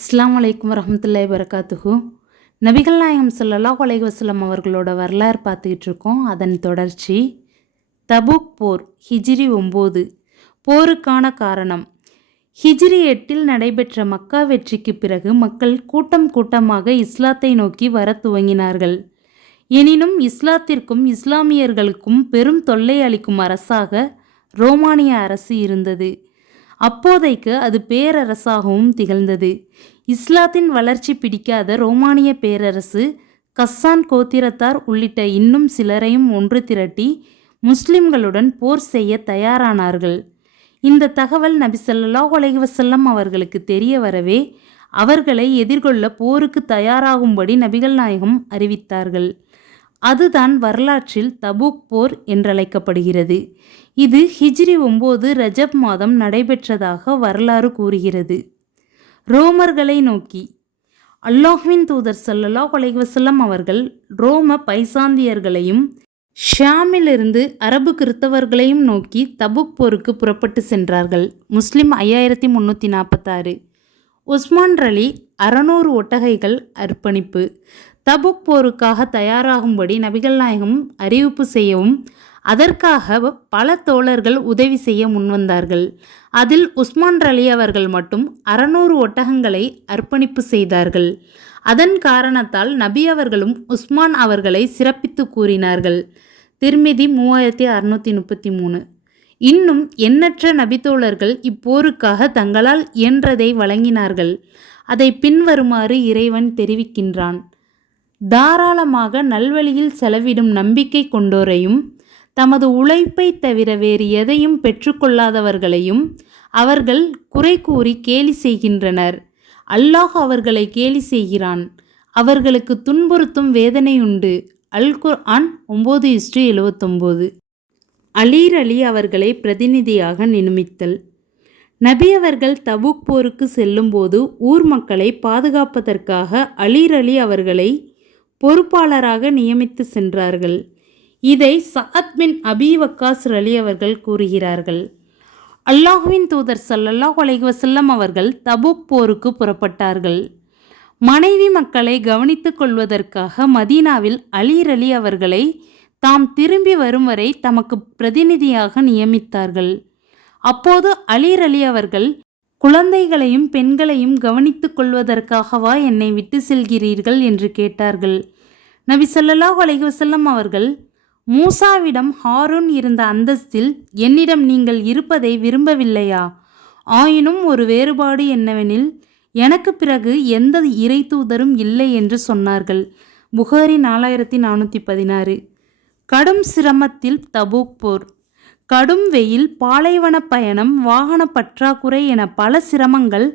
அஸ்ஸலாமு அலைக்கும் வரஹ்மத்துல்லாஹி வபரகாத்துஹு. நபிகள் நாயகம் ஸல்லல்லாஹு அலைஹி வஸல்லம் அவர்களோட வரலாறு பார்த்துக்கிட்டு இருக்கோம். அதன் தொடர்ச்சி தபூக் போர் ஹிஜ்ரி 9. போருக்கான காரணம். ஹிஜ்ரி 8 நடைபெற்ற மக்கா வெற்றிக்கு பிறகு மக்கள் கூட்டம் கூட்டமாக இஸ்லாத்தை நோக்கி வர துவங்கினார்கள். எனினும் இஸ்லாத்திற்கும் இஸ்லாமியர்களுக்கும் பெரும் தொல்லை அளிக்கும் அரசாக ரோமானிய அரசு இருந்தது. அப்போதைக்கு அது பேரரசாகவும் திகழ்ந்தது. இஸ்லாத்தின் வளர்ச்சி பிடிக்காத ரோமானிய பேரரசு கஸ்ஸான் கோத்திரத்தார் உள்ளிட்ட இன்னும் சிலரையும் ஒன்று திரட்டி முஸ்லிம்களுடன் போர் செய்ய தயாரானார்கள். இந்த தகவல் நபி ஸல்லல்லாஹு அலைஹி வஸல்லம் அவர்களுக்கு தெரிய வரவே அவர்களை எதிர்கொள்ள போருக்கு தயாராகும்படி நபிகள் நாயகம் அறிவித்தார்கள். அதுதான் வரலாற்றில் தபூக் போர் என்றழைக்கப்படுகிறது. இது ஹிஜ்ரி 9 ரஜப் மாதம் நடைபெற்றதாக வரலாறு கூறுகிறது. ரோமர்களை நோக்கி. அல்லாஹ்வின் தூதர் ஸல்லல்லாஹு அலைஹி வஸல்லம் அவர்கள் ரோம பைசாந்தியர்களையும் ஷாமிலிருந்து அரபு கிறித்தவர்களையும் நோக்கி தபூக் போருக்கு புறப்பட்டு சென்றார்கள். முஸ்லிம் 5346. உஸ்மான் ரலி 600 ஒட்டகைகள் அர்ப்பணிப்பு. தபூக் போருக்காக தயாராகும்படி நபிகள் நாயகம் அறிவிப்பு செய்யவும் அதற்காக பல தோழர்கள் உதவி செய்ய முன்வந்தார்கள். அதில் உஸ்மான் ரலி அவர்கள் மட்டும் 600 ஒட்டகங்களை அர்ப்பணிப்பு செய்தார்கள். அதன் காரணத்தால் நபி அவர்களும் உஸ்மான் அவர்களை சிறப்பித்து கூறினார்கள். திர்மிதி 3633. இன்னும் எண்ணற்ற நபித்தோழர்கள் இப்போருக்காக தங்களால் இயன்றதை வழங்கினார்கள். அதை பின்வருமாறு இறைவன் தெரிவிக்கின்றான். தாராளமாக நல்வழியில் செலவிடும் நம்பிக்கை கொண்டோரையும் தமது உழைப்பை தவிர வேறு எதையும் பெற்றுக்கொள்ளாதவர்களையும் அவர்கள் குறை கூறி கேலி செய்கின்றனர். அல்லாஹ் அவர்களை கேலி செய்கிறான். அவர்களுக்கு துன்புறுத்தும் வேதனையுண்டு. அல் குர்ஆன் 9:79. அலீர் அலி அவர்களை பிரதிநிதியாக நியமித்தல். நபி அவர்கள் தபூக் போருக்கு செல்லும்போது ஊர் மக்களை பாதுகாப்பதற்காக அலீர் அலி அவர்களை பொறுப்பாளராக நியமித்து சென்றார்கள். இதை சஅத் பின் அபி வக்காஸ் ரலி அவர்கள் கூறுகிறார்கள். அல்லாஹ்வின் தூதர் ஸல்லல்லாஹு அலைஹி வஸல்லம் அவர்கள் தபூக் போருக்கு புறப்பட்டார்கள். மனைவி மக்களை கவனித்துக் கொள்வதற்காக மதீனாவில் அலீர் அலி அவர்களை தாம் திரும்பி வரும் வரை தமக்கு பிரதிநிதியாக நியமித்தார்கள். அப்போது அலீர் அலி அவர்கள், குழந்தைகளையும் பெண்களையும் கவனித்துக் கொள்வதற்காகவா என்னை விட்டு செல்கிறீர்கள் என்று கேட்டார்கள். நபி ஸல்லல்லாஹு அலைஹி வஸல்லம் அவர்கள், மூசாவிடம் ஹாரூன் இருந்த அந்தஸ்தில் என்னிடம் நீங்கள் இருப்பதை விரும்பவில்லையா? ஆயினும் ஒரு வேறுபாடு என்னவெனில், எனக்கு பிறகு எந்த இறை தூதரும் இல்லை என்று சொன்னார்கள். புகாரி 4416. கடும் சிரமத்தில் தபூக் போர். கடும் வெயில், பாலைவன பயணம், வாகன பற்றாக்குறை என பல சிரமங்கள்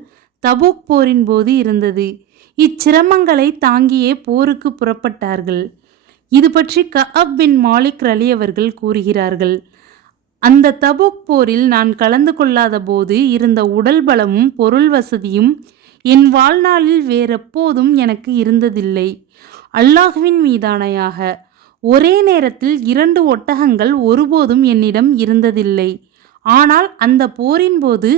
தபூக் போரின் போது இருந்தது. இச்சிரமங்களை தாங்கியே போருக்கு புறப்பட்டார்கள். இது பற்றி கஅப் பின் மாலிக் ரலி அவர்கள் கூறுகிறார்கள். அந்த தபூக் போரில் நான் கலந்து கொள்ளாத போது இருந்த உடல் பலமும் பொருள் வசதியும் என் வாழ்நாளில் வேறெப்போதும் எனக்கு இருந்ததில்லை. அல்லாஹ்வின் மீதானையாக ஒரே நேரத்தில் 2 ஒட்டகங்கள் ஒருபோதும் என்னிடம் இருந்ததில்லை. ஆனால் அந்த போரின் போது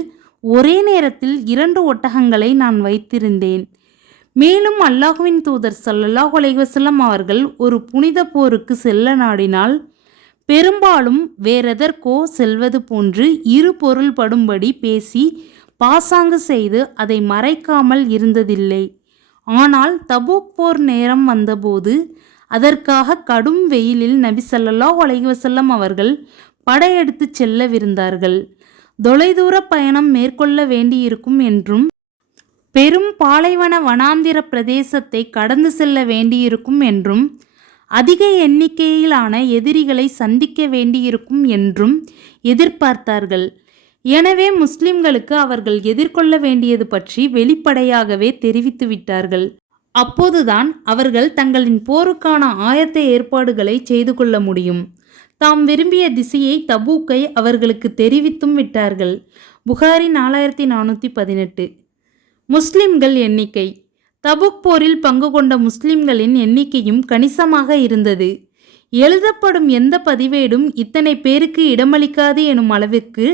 ஒரே நேரத்தில் 2 ஒட்டகங்களை நான் வைத்திருந்தேன். மேலும் அல்லாஹ்வின் தூதர் ஸல்லல்லாஹு அலைஹி வஸல்லம் அவர்கள் ஒரு புனித போருக்கு செல்ல நாடினால் பெரும்பாலும் வேறெதற்கோ செல்வது போன்று இரு பொருள் படும்படி பேசி பாசாங்கு செய்து அதை மறைக்காமல் இருந்ததில்லை. ஆனால் தபூக் போர் நேரம் வந்தபோது அதற்காக கடும் வெயிலில் நபி ஸல்லல்லாஹு அலைஹி வஸல்லம் அவர்கள் படையெடுத்து செல்லவிருந்தார்கள். தொலைதூர பயணம் மேற்கொள்ள வேண்டியிருக்கும் என்றும் பெரும் பாலைவன வனாந்திர பிரதேசத்தை கடந்து செல்ல வேண்டியிருக்கும் என்றும் அதிக எண்ணிக்கையிலான எதிரிகளை சந்திக்க வேண்டியிருக்கும் என்றும் எதிர்பார்த்தார்கள். எனவே முஸ்லிம்களுக்கு அவர்கள் எதிர்கொள்ள வேண்டியது பற்றி வெளிப்படையாகவே தெரிவித்து விட்டார்கள். அப்போதுதான் அவர்கள் தங்களின் போருக்கான ஆயத்த ஏற்பாடுகளை செய்து கொள்ள முடியும். தாம் விரும்பிய திசையை தபூக்கை அவர்களுக்கு தெரிவித்தும் விட்டார்கள். புகாரி 4418. முஸ்லிம்கள் எண்ணிக்கை. தபூக் போரில் பங்கு கொண்ட முஸ்லிம்களின் எண்ணிக்கையும் கணிசமாக இருந்தது. எழுதப்படும் எந்த பதிவேடும் இத்தனை பேருக்கு இடமளிக்காது எனும் அளவிற்கு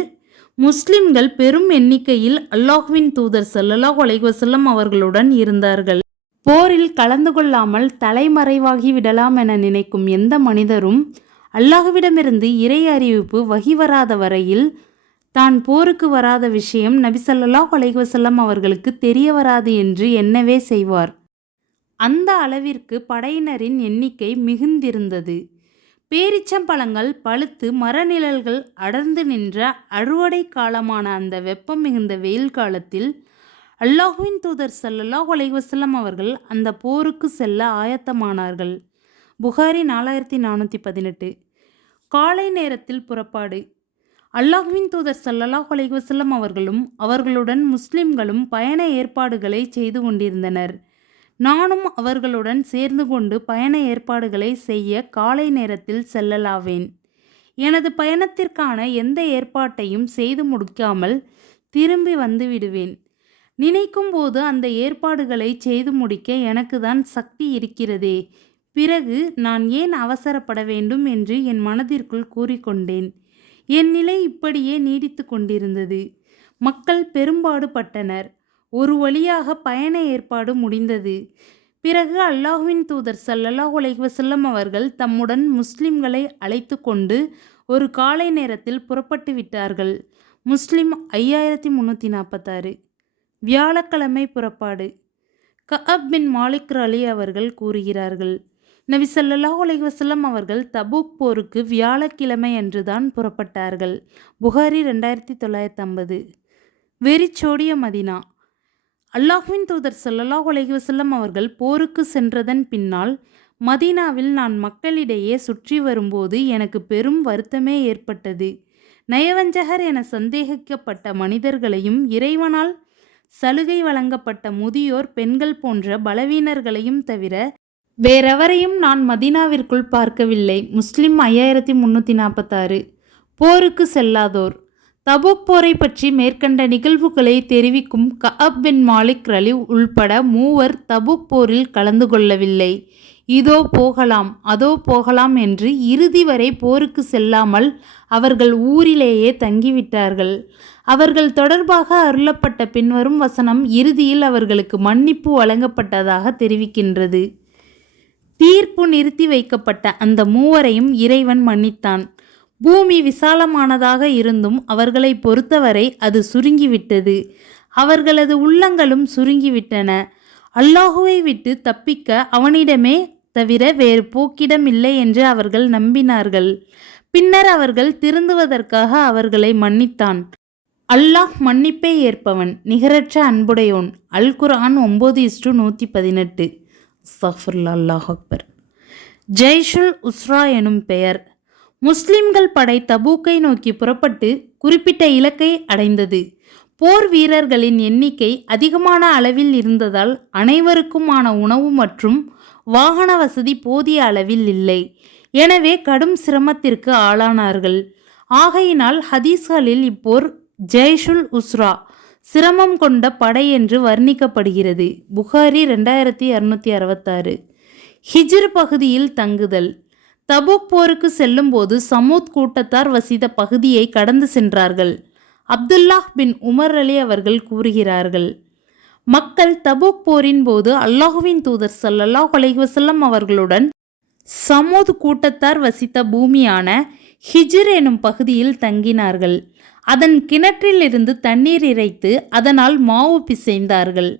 முஸ்லிம்கள் பெரும் எண்ணிக்கையில் அல்லாஹ்வின் தூதர் ஸல்லல்லாஹு அலைஹி வஸல்லம் அவர்களுடன் இருந்தார்கள். போரில் கலந்து கொள்ளாமல் தலைமறைவாகி விடலாம் என நினைக்கும் எந்த மனிதரும் அல்லாஹ்விடமிருந்து இறை அறிவிப்பு வஹி வராத வரையில் தான் போருக்கு வராத விஷயம் நபி ஸல்லல்லாஹு அலைஹி வஸல்லம் அவர்களுக்கு தெரிய வராது என்று எண்ணவே செய்வார். அந்த அளவிற்கு படையினரின் எண்ணிக்கை மிகுந்திருந்தது. பேரிச்சம்பழங்கள் பழுத்து மரநிழல்கள் அடர்ந்து நின்ற அறுவடை காலமான அந்த வெப்பம் மிகுந்த வெயில் காலத்தில் அல்லாஹ்வின் தூதர் ஸல்லல்லாஹு அலைஹி வஸல்லம் அவர்கள் அந்த போருக்கு செல்ல ஆயத்தமானார்கள். புகாரி 4418. காலை நேரத்தில் புறப்பாடு. அல்லாஹ்வின் தூதர் ஸல்லல்லாஹு அலைஹி வஸல்லம் அவர்களும் அவர்களுடன் முஸ்லிம்களும் பயண ஏற்பாடுகளை செய்து கொண்டிருந்தனர். நானும் அவர்களுடன் சேர்ந்து கொண்டு பயண ஏற்பாடுகளை செய்ய காலை நேரத்தில் செல்லலாவேன். எனது பயணத்திற்கான எந்த ஏற்பாட்டையும் செய்து முடிக்காமல் திரும்பி வந்து விடுவேன். நினைக்கும் போது அந்த ஏற்பாடுகளை செய்து முடிக்க எனக்கு தான் சக்தி இருக்கிறதே, பிறகு நான் ஏன் அவசரப்பட வேண்டும் என்று என் மனதிற்குள் கூறிக்கொண்டேன். என் நிலை இப்படியே நீடித்து கொண்டிருந்தது. மக்கள் பெரும்பாடு பட்டனர். ஒரு வழியாக பயண ஏற்பாடு முடிந்தது. பிறகு அல்லாஹ்வின் தூதர் ஸல்லல்லாஹு அலைஹி வஸல்லம் அவர்கள் தம்முடன் முஸ்லிம்களை அழைத்து கொண்டு ஒரு காலை நேரத்தில் புறப்பட்டு விட்டார்கள். முஸ்லிம் 5346. வியாழக்கிழமை புறப்பாடு. கஅப் பின் மாலிக் அலி அவர்கள் கூறுகிறார்கள், நபி ஸல்லல்லாஹு அலைஹி வஸல்லம் அவர்கள் தபூக் போருக்கு வியாழக்கிழமை அன்றுதான் புறப்பட்டார்கள். புகாரி 2950. வெறிச்சோடிய மதினா. அல்லாஹ்வின் தூதர் ஸல்லல்லாஹு அலைஹி வஸல்லம் அவர்கள் போருக்கு சென்றதன் பின்னால் மதீனாவில் நான் மக்களிடையே சுற்றி வரும்போது எனக்கு பெரும் வருத்தமே ஏற்பட்டது. நயவஞ்சகர் என சந்தேகிக்கப்பட்ட மனிதர்களையும் இறைவனால் சலுகை வழங்கப்பட்ட முதியோர் பெண்கள் போன்ற பலவீனர்களையும் தவிர வேறெவரையும் நான் மதீனாவிற்குள் பார்க்கவில்லை. முஸ்லிம் 5346. போருக்கு செல்லாதோர். தபூக் போரை பற்றி மேற்கண்ட நிகழ்வுகளை தெரிவிக்கும் கஅப் பின் மாலிக் அலி உள்பட 3 தபூக் போரில் கலந்து கொள்ளவில்லை. இதோ போகலாம் அதோ போகலாம் என்று இறுதி வரை போருக்கு செல்லாமல் அவர்கள் ஊரிலேயே தங்கிவிட்டார்கள். அவர்கள் தொடர்பாக அருளப்பட்ட பின்வரும் வசனம் இறுதியில் அவர்களுக்கு மன்னிப்பு வழங்கப்பட்டதாக தெரிவிக்கின்றது. தீர்ப்பு நிறுத்தி வைக்கப்பட்ட அந்த 3 இறைவன் மன்னித்தான். பூமி விசாலமானதாக இருந்தும் அவர்களை பொறுத்தவரை அது சுருங்கிவிட்டது. அவர்களது உள்ளங்களும் சுருங்கிவிட்டன. அல்லாஹுவை விட்டு தப்பிக்க அவனிடமே தவிர வேறு போக்கிடமில்லை என்று அவர்கள் நம்பினார்கள். பின்னர் அவர்கள் திருந்துவதற்காக அவர்களை மன்னித்தான். அல்லாஹ் மன்னிப்பை ஏற்பவன், நிகரற்ற அன்புடையோன். அல் குர்ஆன் 9:118. அஸ்தக்ஃபிருல்லாஹ். அல்லாஹ் அக்பர். ஜெய்ஷுல் உஸ்ரா எனும் பெயர். முஸ்லிம்கள் படை தபூக்கை நோக்கி புறப்பட்டு குறிப்பிட்ட இலக்கை அடைந்தது. போர் வீரர்களின் எண்ணிக்கை அதிகமான அளவில் இருந்ததால் அனைவருக்குமான உணவு மற்றும் வாகன வசதி போதிய அளவில் இல்லை. எனவே கடும் சிரமத்திற்கு ஆளானார்கள். ஆகையினால் ஹதீஸ்களில் இப்போர் ஜெய்ஷுல் உஸ்ரா, சிரமம் கொண்ட படை என்று வர்ணிக்கப்படுகிறது. புகாரி 2266. ஹிஜ்ர் பகுதியில் தங்குதல். தபூக் போருக்கு செல்லும்போது சமூத் கூட்டத்தார் வசித்த பகுதியை கடந்து சென்றார்கள். அப்துல்லாஹ் பின் உமர் அலி அவர்கள் கூறுகிறார்கள், மக்கள் தபூக் போரின் போது அல்லாஹுவின் தூதர் ஸல்லல்லாஹு அலைஹி வஸல்லம் அவர்களுடன் சமூத் கூட்டத்தார் வசித்த பூமியான ஹிஜ்ர் எனும் பகுதியில் தங்கினார்கள். அதன் கிணற்றிலிருந்து தண்ணீர் இறைத்து அதனால் மாவு பிசைந்தார்கள்.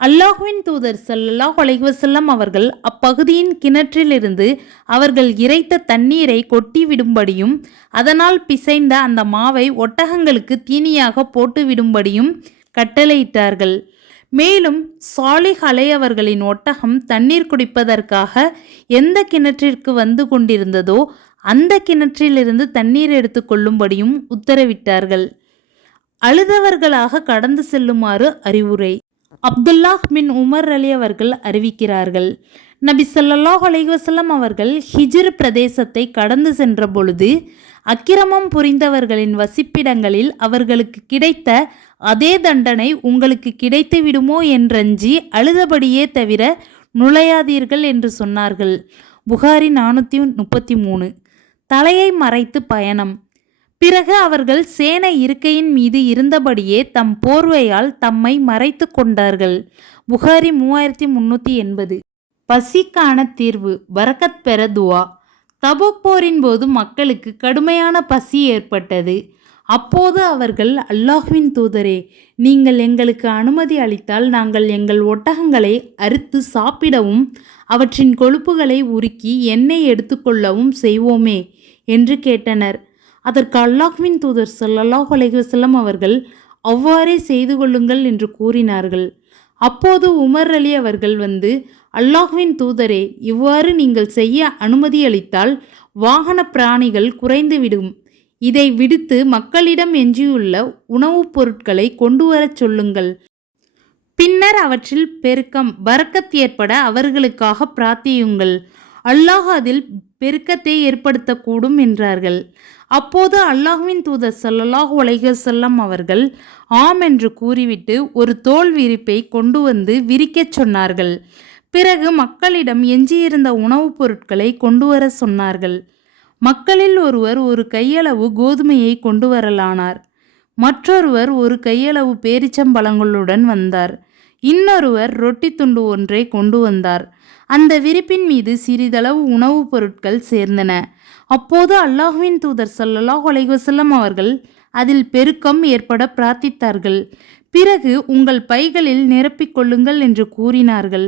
அல்லாஹ்வின் தூதர் ஸல்லல்லாஹு அலைஹி வஸல்லம் அவர்கள் அப்பகுதியின் கிணற்றிலிருந்து அவர்கள் இறைத்த தண்ணீரை கொட்டி விடும்படியும் அதனால் பிசைந்த அந்த மாவை ஒட்டகங்களுக்கு தீனியாக போட்டு விடும்படியும் கட்டளையிட்டார்கள். மேலும் சாலிஹ் அவர்களின் ஒட்டகம் தண்ணீர் குடிப்பதற்காக எந்த கிணற்றிற்கு வந்து கொண்டிருந்ததோ அந்த கிணற்றிலிருந்து தண்ணீர் எடுத்து கொள்ளும்படியும் உத்தரவிட்டார்கள். அழுதவர்களாக கடந்து செல்லுமாறு அறிவுரை. அப்துல்லாஹ் பின் உமர் அலி அவர்கள் அறிவிக்கிறார்கள், நபி ஸல்லல்லாஹு அலைஹி வஸல்லம் அவர்கள் ஹிஜ்ர் பிரதேசத்தை கடந்து சென்ற பொழுது அக்கிரமம் புரிந்தவர்களின் வசிப்பிடங்களில் அவர்களுக்கு கிடைத்த அதே தண்டனை உங்களுக்கு கிடைத்து விடுமோ என்றஞ்சி அழுதபடியே தவிர நுழையாதீர்கள் என்று சொன்னார்கள். புகாரி 433. தலையை மறைத்து பயணம். பிறகு அவர்கள் சேன இருக்கையின் மீது இருந்தபடியே தம் போர்வையால் தம்மை மறைத்து கொண்டார்கள். புகாரி 3380. பசிக்கான தீர்வு. பரக்கத் பெற துவா. தபூக் போரின் போது மக்களுக்கு கடுமையான பசி ஏற்பட்டது. அப்போது அவர்கள், அல்லாஹ்வின் தூதரே, நீங்கள் எங்களுக்கு அனுமதி அளித்தால் நாங்கள் எங்கள் ஒட்டகங்களை அறுத்து சாப்பிடவும் அவற்றின் கொழுப்புகளை உருக்கி எண்ணெய் எடுத்துக்கொள்ளவும் செய்வோமே என்று கேட்டனர். அதற்கு அல்லாஹ்வின் தூதர் ஸல்லல்லாஹு அலைஹி வஸல்லம் அவர்கள், அவ்வாறே செய்து கொள்ளுங்கள் என்று கூறினார்கள். அப்போது உமர் அலி அவர்கள் வந்து, அல்லாஹ்வின் தூதரே, இவ்வாறு நீங்கள் செய்ய அனுமதியளித்தால் வாகன பிராணிகள் குறைந்துவிடும். இதை விடுத்து மக்களிடம் எஞ்சியுள்ள உணவுப் பொருட்களை கொண்டு வரச் சொல்லுங்கள். பின்னர் அவற்றில் பெருக்கம் பரக்கத் ஏற்பட அவர்களுக்காக பிரார்த்தியுங்கள். அல்லாஹ் அதில் பெருக்கத்தை ஏற்படுத்தக்கூடும் என்றார்கள். அப்போது அல்லாஹ்வின் தூதர் ஸல்லல்லாஹு அலைஹி வஸல்லம் அவர்கள் ஆம் என்று கூறிவிட்டு ஒரு தோல் விரிப்பை கொண்டு வந்து விரிக்கச் சொன்னார்கள். பிறகு மக்களிடம் எஞ்சியிருந்த உணவுப் பொருட்களை கொண்டு வர சொன்னார்கள். மக்களில் ஒருவர் ஒரு கையளவு கோதுமையை கொண்டு வரலானார். மற்றொருவர் ஒரு கையளவு பேரிச்சம்பழங்களுடன் வந்தார். இன்னொருவர் ரொட்டி துண்டு ஒன்றை கொண்டு வந்தார். அந்த விரிப்பின் மீது சிறிதளவு உணவுப் பொருட்கள் சேர்ந்தன. அப்போது அல்லாஹ்வின் தூதர் ஸல்லல்லாஹு அலைஹி வஸல்லம் அவர்கள் அதில் பெருக்கம் ஏற்பட பிரார்த்தித்தார்கள். பிறகு உங்கள் பைகளில் நிரப்பிக் கொள்ளுங்கள் என்று கூறினார்கள்.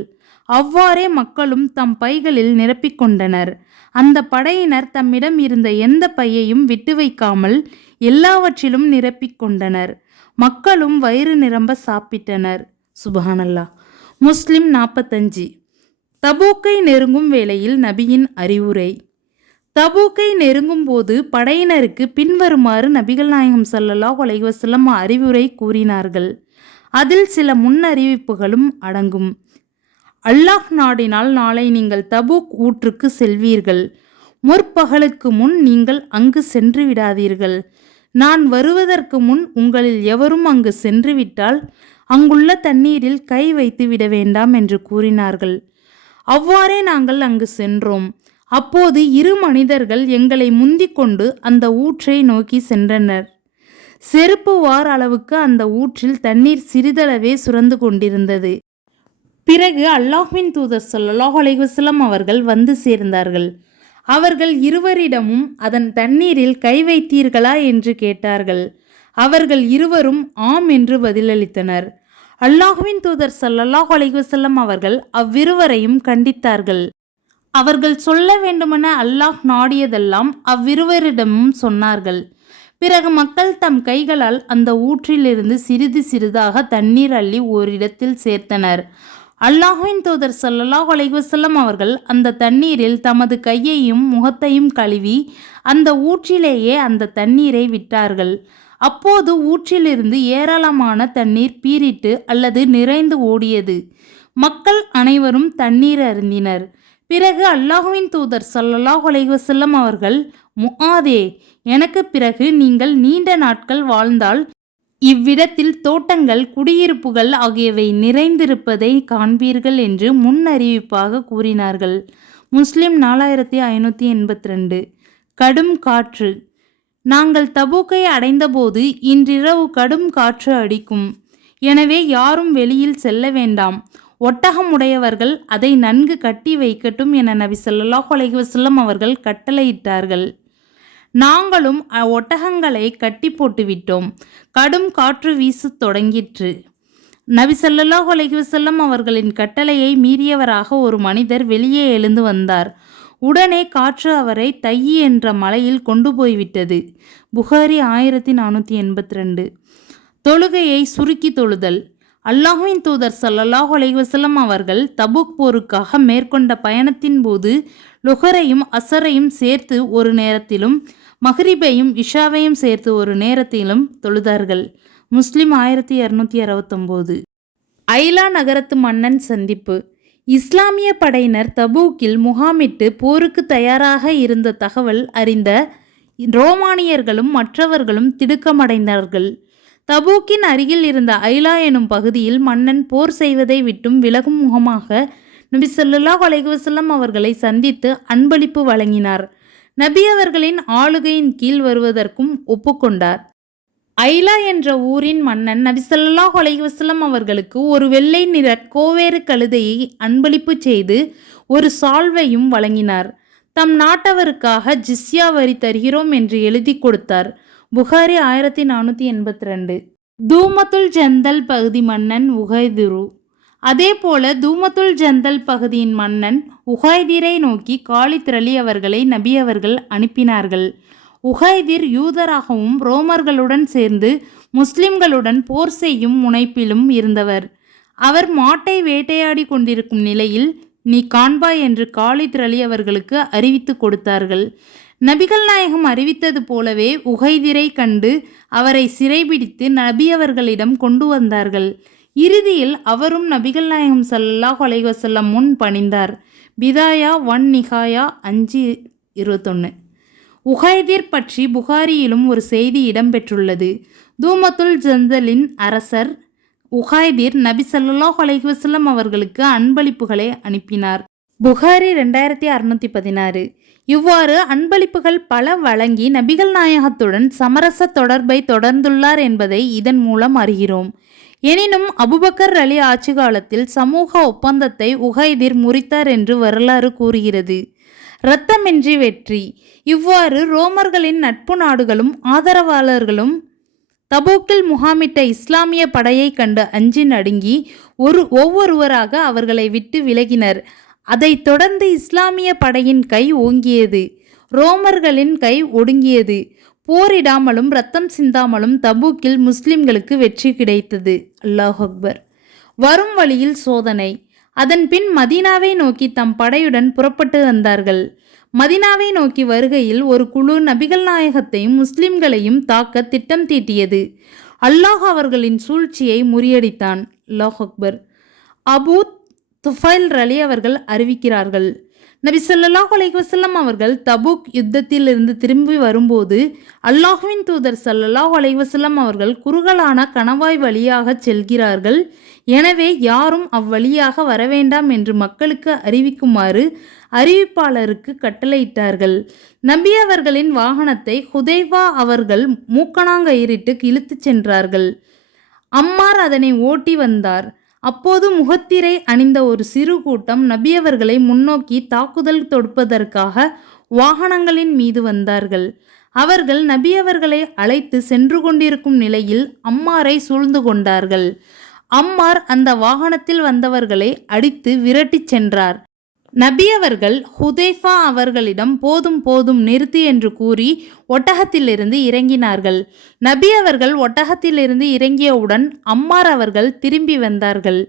அவ்வாறே மக்களும் தம் பைகளில் நிரப்பிக் கொண்டனர். அந்த படையினர் தம்மிடம் இருந்த எந்த பையையும் விட்டு வைக்காமல் எல்லாவற்றிலும் நிரப்பிக் கொண்டனர். மக்களும் வயிறு நிரம்ப சாப்பிட்டனர். சுபஹானல்லாஹ். முஸ்லிம் 45. தபூக்கை நெருங்கும் வேளையில் நபியின் அறிவுரை. தபூக்கை நெருங்கும் போது படையினருக்கு பின்வருமாறு நபிகள் நாயகம் ஸல்லல்லாஹு அலைஹி வஸல்லம் அறிவுரை கூறினார்கள். அதில் சில முன்னறிவிப்புகளும் அடங்கும். அல்லாஹ் நாடினால் நாளை நீங்கள் தபூக் ஊற்றுக்கு செல்வீர்கள். முற்பகலுக்கு முன் நீங்கள் அங்கு சென்று விடாதீர்கள். நான் வருவதற்கு முன் உங்களில் எவரும் அங்கு சென்று விட்டால் அங்குள்ள தண்ணீரில் கை வைத்து விட வேண்டாம் என்று கூறினார்கள். அவ்வாறே நாங்கள் அங்கு சென்றோம். அப்போது இரு மனிதர்கள் எங்களை முந்திக் கொண்டு அந்த ஊற்றை நோக்கி சென்றனர். செருப்பு வார் அளவுக்கு அந்த ஊற்றில் தண்ணீர் சிறிதளவே சுரந்து கொண்டிருந்தது. பிறகு அல்லாஹ்வின் தூதர் ஸல்லல்லாஹு அலைஹி வஸல்லம் அவர்கள் வந்து சேர்ந்தார்கள். அவர்கள் இருவரிடமும் அதன் தண்ணீரில் கை வைத்தீர்களா என்று கேட்டார்கள். அவர்கள் இருவரும் ஆம் என்று பதிலளித்தனர். அல்லாஹ்வின் தூதர் ஸல்லல்லாஹு அலைஹி வஸல்லம் அவர்கள் அவ்விருவரையும் கண்டித்தார்கள். அவர்கள் சொல்ல வேண்டுமென அல்லாஹ் நாடியதெல்லாம் அவ்விருவரிடமும் சொன்னார்கள். பிறகு மக்கள் தம் கைகளால் அந்த ஊற்றிலிருந்து சிறிது சிறிதாக தண்ணீர் அள்ளி ஓரிடத்தில் சேர்த்தனர். அல்லாஹ்வின் தூதர் ஸல்லல்லாஹு அலைஹி வஸல்லம் அவர்கள் அந்த தண்ணீரில் தமது கையையும் முகத்தையும் கழுவி அந்த ஊற்றிலேயே அந்த தண்ணீரை விட்டார்கள். அப்போது ஊற்றிலிருந்து ஏராளமான தண்ணீர் பீரிட்டு அல்லது நிறைந்து ஓடியது. மக்கள் அனைவரும் தண்ணீர் அருந்தினர். பிறகு அல்லாஹ்வின் தூதர் ஸல்லல்லாஹு அலைஹி வஸல்லம் அவர்கள், முஆதே, எனக்கு பிறகு நீங்கள் நீண்ட நாட்கள் வாழ்ந்தால் இவ்விடத்தில் தோட்டங்கள், குடியிருப்புகள் ஆகியவை நிறைந்திருப்பதை காண்பீர்கள் என்று முன்னறிவிப்பாக கூறினார்கள். முஸ்லிம் 4582. கடும் காற்று. நாங்கள் தபூக்கை அடைந்தபோது இன்றிரவு கடும் காற்று அடிக்கும். எனவே யாரும் வெளியில் செல்ல வேண்டாம். ஒட்டகம் உடையவர்கள் அதை நன்கு கட்டி வைக்கட்டும் என நபி ஸல்லல்லாஹு அலைஹி வஸல்லம் அவர்கள் கட்டளையிட்டார்கள். நாங்களும் ஒட்டகங்களை கட்டி போட்டுவிட்டோம். கடும் காற்று வீசத் தொடங்கிற்று. நபி ஸல்லல்லாஹு அலைஹி வஸல்லம் அவர்களின் கட்டளையை மீறியவராக ஒரு மனிதர் வெளியே எழுந்து வந்தார். உடனே காற்று அவரை தையி என்ற மலையில் கொண்டு போய்விட்டது. புகாரி 1482. தொழுகையை சுருக்கி தொழுதல். அல்லாஹ்வின் தூதர் ஸல்லல்லாஹு அலைஹி வஸல்லம் அவர்கள் தபூக் போருக்காக மேற்கொண்ட பயணத்தின் போது லுஹரையும் அசரையும் சேர்த்து ஒரு நேரத்திலும் மஹ்ரிபையும் இஷாவையும் சேர்த்து ஒரு நேரத்திலும் தொழுதார்கள். முஸ்லிம் 1269. ஐலா நகரத்து மன்னன் சந்திப்பு. இஸ்லாமிய படையினர் தபூக்கில் முகாமிட்டு போருக்கு தயாராக இருந்த தகவல் அறிந்த ரோமானியர்களும் மற்றவர்களும் திடுக்கமடைந்தார்கள். தபூக்கின் அருகில் இருந்த ஐலா எனும் பகுதியில் மன்னன் போர் செய்வதை விட்டும் விலகும் முகமாக நபி ஸல்லல்லாஹு அலைஹி வஸல்லம் அவர்களை சந்தித்து அன்பளிப்பு வழங்கினார். நபி அவர்களின் ஆளுகையின் கீழ் வருவதற்கும் ஒப்புக்கொண்டார். ஐலா என்ற ஊரின் மன்னன் நபி ஸல்லல்லாஹு அலைஹி வஸல்லம் அவர்களுக்கு ஒரு வெள்ளை நிற கோவேறு கழுதையை அன்பளிப்பு செய்து ஒரு சால்வையும் வழங்கினார். தம் நாட்டவருக்காக ஜிஸ்யா வரி தருகிறோம் என்று எழுதி கொடுத்தார். புகாரி 1482. தூமத்துல் ஜந்தல் பகுதி மன்னன் உகைதிரு. அதேபோல தூமத்துல் ஜந்தல் பகுதியின் மன்னன் உகைதிரை நோக்கி காலித் ரலி அவர்களை நபி அவர்கள் அனுப்பினார்கள். உகைதிர் யூதராகவும் ரோமர்களுடன் சேர்ந்து முஸ்லிம்களுடன் போர் செய்யும் முனைப்பிலும் இருந்தவர். அவர் மாட்டை வேட்டையாடி கொண்டிருக்கும் நிலையில் நீ காண்பாய் என்று காலித் ரலி அவர்களுக்கு அறிவித்து கொடுத்தார்கள். நபிகள் நாயகம் அறிவித்தது போலவே உகைதிரை கண்டு அவரை சிறைபிடித்து நபி அவர்களிடம் கொண்டு வந்தார்கள். இறுதியில் அவரும் நபிகள் நாயகம் ஸல்லல்லாஹு அலைஹி வஸல்லம் முன் பணிந்தார். பிதாயா 1 நிகாயா 5:21. உகைதிர் பற்றி புகாரியிலும் ஒரு செய்தி இடம்பெற்றுள்ளது. தூமத்துல் ஜந்தலின் அரசர் உகைதிர் நபி ஸல்லல்லாஹு அலைஹி வஸல்லம் அவர்களுக்கு அன்பளிப்புகளை அனுப்பினார். புகாரி 2616. இவ்வாறு அன்பளிப்புகள் பல வழங்கி நபிகள் நாயகத்துடன் சமரச தொடர்பை தொடர்ந்துள்ளார் என்பதை இதன் மூலம் அறிகிறோம். எனினும் அபுபக்கர் அலி ஆட்சி காலத்தில் சமூக ஒப்பந்தத்தை உகைதிர் முறித்தார் என்று வரலாறு கூறுகிறது. இரத்தமின்றி வெற்றி. இவ்வாறு ரோமர்களின் நட்பு நாடுகளும் ஆதரவாளர்களும் தபூக்கில் முகாமிட்ட இஸ்லாமிய படையை கண்டு அஞ்சி நடுங்கி ஒவ்வொருவராக அவர்களை விட்டு விலகினர். அதைத் தொடர்ந்து இஸ்லாமிய படையின் கை ஓங்கியது, ரோமர்களின் கை ஒடுங்கியது. போரிடாமலும் இரத்தம் சிந்தாமலும் தபூக்கில் முஸ்லிம்களுக்கு வெற்றி கிடைத்தது. அல்லாஹ் அக்பர். வரும் வழியில் சோதனை. அதன் பின் மதீனாவை நோக்கி தம் படையுடன் புறப்பட்டு வந்தார்கள். மதீனாவை நோக்கி வருகையில் ஒரு குழு நபிகள் நாயகத்தையும் முஸ்லிம்களையும் தாக்க திட்டம் தீட்டியது. அல்லாஹ் அவர்களின் சூழ்ச்சியை முறியடித்தான். அல்லாஹ் அக்பர். அபூ துஃபைல் ரலி அவர்கள் அறிவிக்கிறார்கள், நபி ஸல்லல்லாஹு அலைஹி வஸல்லம் அவர்கள் தபூக் யுத்தத்திலிருந்து திரும்பி வரும்போது அல்லாஹ்வின் தூதர் ஸல்லல்லாஹு அலைஹி வஸல்லம் அவர்கள் குறுகலான கணவாய் வழியாக செல்கிறார்கள். எனவே யாரும் அவ்வழியாக வரவேண்டாம் என்று மக்களுக்கு அறிவிக்குமாறு அறிவிப்பாளருக்கு கட்டளையிட்டார்கள். நபி அவர்களின் வாகனத்தை ஹுதைஃபா அவர்கள் மூக்கணாங்கயிறிட்டு இழுத்துச் சென்றார்கள். அம்மார் அதனை ஓட்டி வந்தார். அப்போது முகத்திரை அணிந்த ஒரு சிறு கூட்டம் நபியவர்களை முன்னோக்கி தாக்குதல் தொடுப்பதற்காக வாகனங்களின் மீது வந்தார்கள். அவர்கள் நபியவர்களை அழைத்து சென்று கொண்டிருக்கும் நிலையில் அம்மாரை சூழ்ந்து கொண்டார்கள். அம்மார் அந்த வாகனத்தில் வந்தவர்களை அடித்து விரட்டிச் சென்றார். நபியவர்கள் ஹுதைஃபா அவர்களிடம் போதும் போதும் நிறுத்து என்று கூறி ஒட்டகத்திலிருந்து இறங்கினார்கள். நபி அவர்கள் ஒட்டகத்திலிருந்து இறங்கியவுடன் அம்மார் அவர்கள் திரும்பி வந்தார்கள்.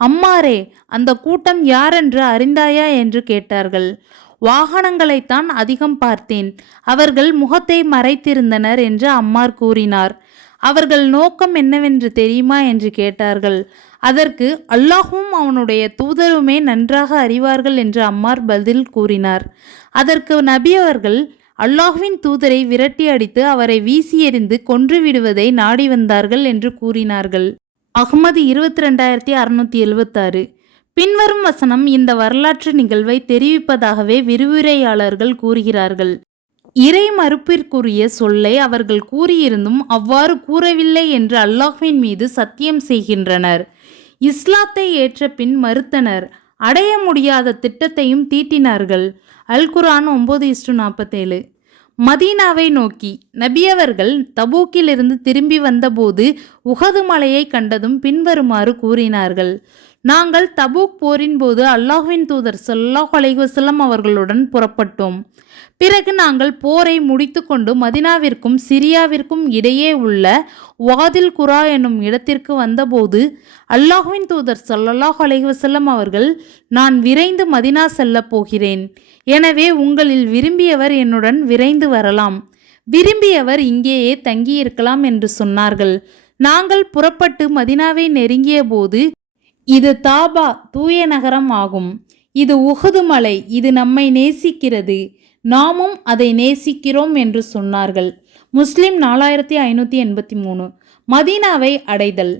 அம்மாரே, அந்த கூட்டம் யாரென்று அறிந்தாயா என்று கேட்டார்கள். வாகனங்களைத்தான் அதிகம் பார்த்தேன், அவர்கள் முகத்தை மறைத்திருந்தனர் என்று அம்மார் கூறினார். அவர்கள் நோக்கம் என்னவென்று தெரியுமா என்று கேட்டார்கள். அதற்கு அல்லாஹும் அவனுடைய தூதருமே நன்றாக அறிவார்கள் என்று அம்மார் பதில் கூறினார். அதற்கு நபி அவர்கள் அல்லாஹ்வின் தூதரை விரட்டி அடித்து அவரை வீசி எறிந்து கொன்று விடுவதை நாடி வந்தார்கள் என்று கூறினார்கள். அஹ்மது 22676. பின்வரும் வசனம் இந்த வரலாற்று நிகழ்வை தெரிவிப்பதாகவே விரிவுரையாளர்கள் கூறுகிறார்கள். இறை மறுப்பிற்குரிய சொல்லை அவர்கள் கூறியிருந்தும் அவ்வாறு கூறவில்லை என்று அல்லாஹ்வின் மீது சத்தியம் செய்கின்றனர். இஸ்லாத்தை ஏற்ற பின் மறுத்தனர். அடைய முடியாத திட்டத்தையும் தீட்டினார்கள். அல் குர்ஆன் 9:47. மதீனாவை நோக்கி. நபியவர்கள் தபூக்கிலிருந்து திரும்பி வந்தபோது உஹது மலையை கண்டதும் பின்வருமாறு கூறினார்கள். நாங்கள் தபூக் போரின் போது அல்லாஹ்வின் தூதர் ஸல்லல்லாஹு அலைஹி வஸல்லம் அவர்களுடன் புறப்பட்டோம். பிறகு நாங்கள் போரை முடித்து கொண்டு மதினாவிற்கும் சிரியாவிற்கும் இடையே உள்ள வாதில் குரா என்னும் இடத்திற்கு வந்தபோது அல்லாஹ்வின் தூதர் ஸல்லல்லாஹு அலைஹி வஸல்லம் அவர்கள், நான் விரைந்து மதினா செல்லப் போகிறேன். எனவே உங்களில் விரும்பியவர் என்னுடன் விரைந்து வரலாம், விரும்பியவர் இங்கேயே தங்கியிருக்கலாம் என்று சொன்னார்கள். நாங்கள் புறப்பட்டு மதினாவை நெருங்கிய போது, இது தாபா தூய நகரம் ஆகும், இது உஹது மலை, இது நம்மை நேசிக்கிறது, நாமும் அதை நேசிக்கிறோம் என்று சொன்னார்கள். முஸ்லிம் 4583. மதீனாவை அடைதல்.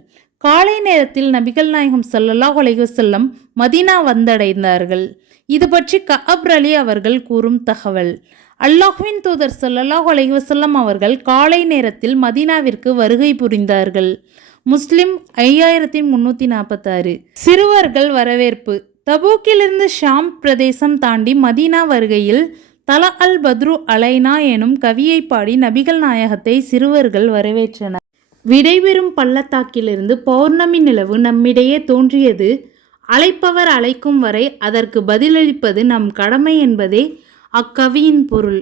காலை நேரத்தில் நபிகள் நாயகம் ஸல்லல்லாஹு அலைஹி வஸல்லம் மதீனா வந்தடைந்தார்கள். இது பற்றி கஅப் ரலி அவர்கள் கூறும் தகவல். அல்லாஹ்வின் தூதர் ஸல்லல்லாஹு அலைஹி வஸல்லம் அவர்கள் காலை நேரத்தில் மதீனாவிற்கு வருகை புரிந்தார்கள். முஸ்லிம் 5346. சிறுவர்கள் வரவேற்பு. தபூக்கிலிருந்து ஷாம் பிரதேசம் தாண்டி மதீனா வருகையில் தல அல் பத்ரு அலைனா எனும் கவியை பாடி நபிகள் நாயகத்தை சிறுவர்கள் வரவேற்றனர். விடைபெறும் பள்ளத்தாக்கிலிருந்து பௌர்ணமி நிலவு நம்மிடையே தோன்றியது. அழைப்பவர் அழைக்கும் வரை அதற்கு பதிலளிப்பது நம் கடமை என்பதே அக்கவியின் பொருள்.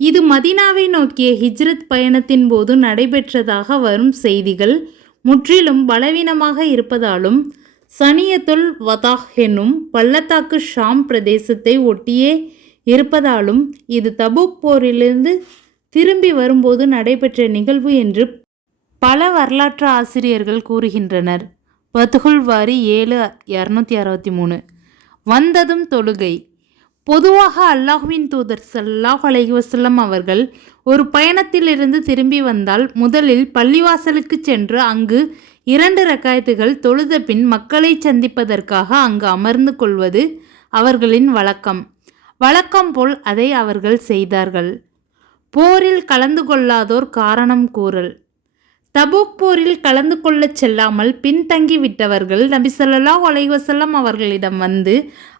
இது மதீனாவை நோக்கிய ஹிஜ்ரத் பயணத்தின் போது நடைபெற்றதாக வரும் செய்திகள் முற்றிலும் பலவீனமாக இருப்பதாலும் சனியத்துல் வதாஹ் என்னும் பள்ளத்தாக்கு ஷாம் பிரதேசத்தை ஒட்டியே இருப்பதாலும் இது தபூக் போரிலிருந்து திரும்பி வரும்போது நடைபெற்ற நிகழ்வு என்று பல வரலாற்று ஆசிரியர்கள் கூறுகின்றனர். பத்ஹுல் வாரி 7/263. வந்ததும் தொழுகை. பொதுவாக அல்லாஹ்வின் தூதர் ஸல்லல்லாஹு அலைஹி வஸல்லம் அவர்கள் ஒரு பயணத்திலிருந்து திரும்பி வந்தால் முதலில் பள்ளிவாசலுக்கு சென்று அங்கு 2 ரக்காயத்துகள் தொழுத பின் மக்களை சந்திப்பதற்காக அங்கு அமர்ந்து கொள்வது அவர்களின் வழக்கம். வழக்கம் போல் அதை அவர்கள் செய்தார்கள். போரில் கலந்து கொள்ளாதோர் காரணம் கூறல். தபூக் போரில் கலந்து கொள்ளச் செல்லாமல் பின்தங்கி விட்டவர்கள் நபி ஸல்லல்லாஹு அலைஹி வஸல்லம் அவர்களிடம் வந்து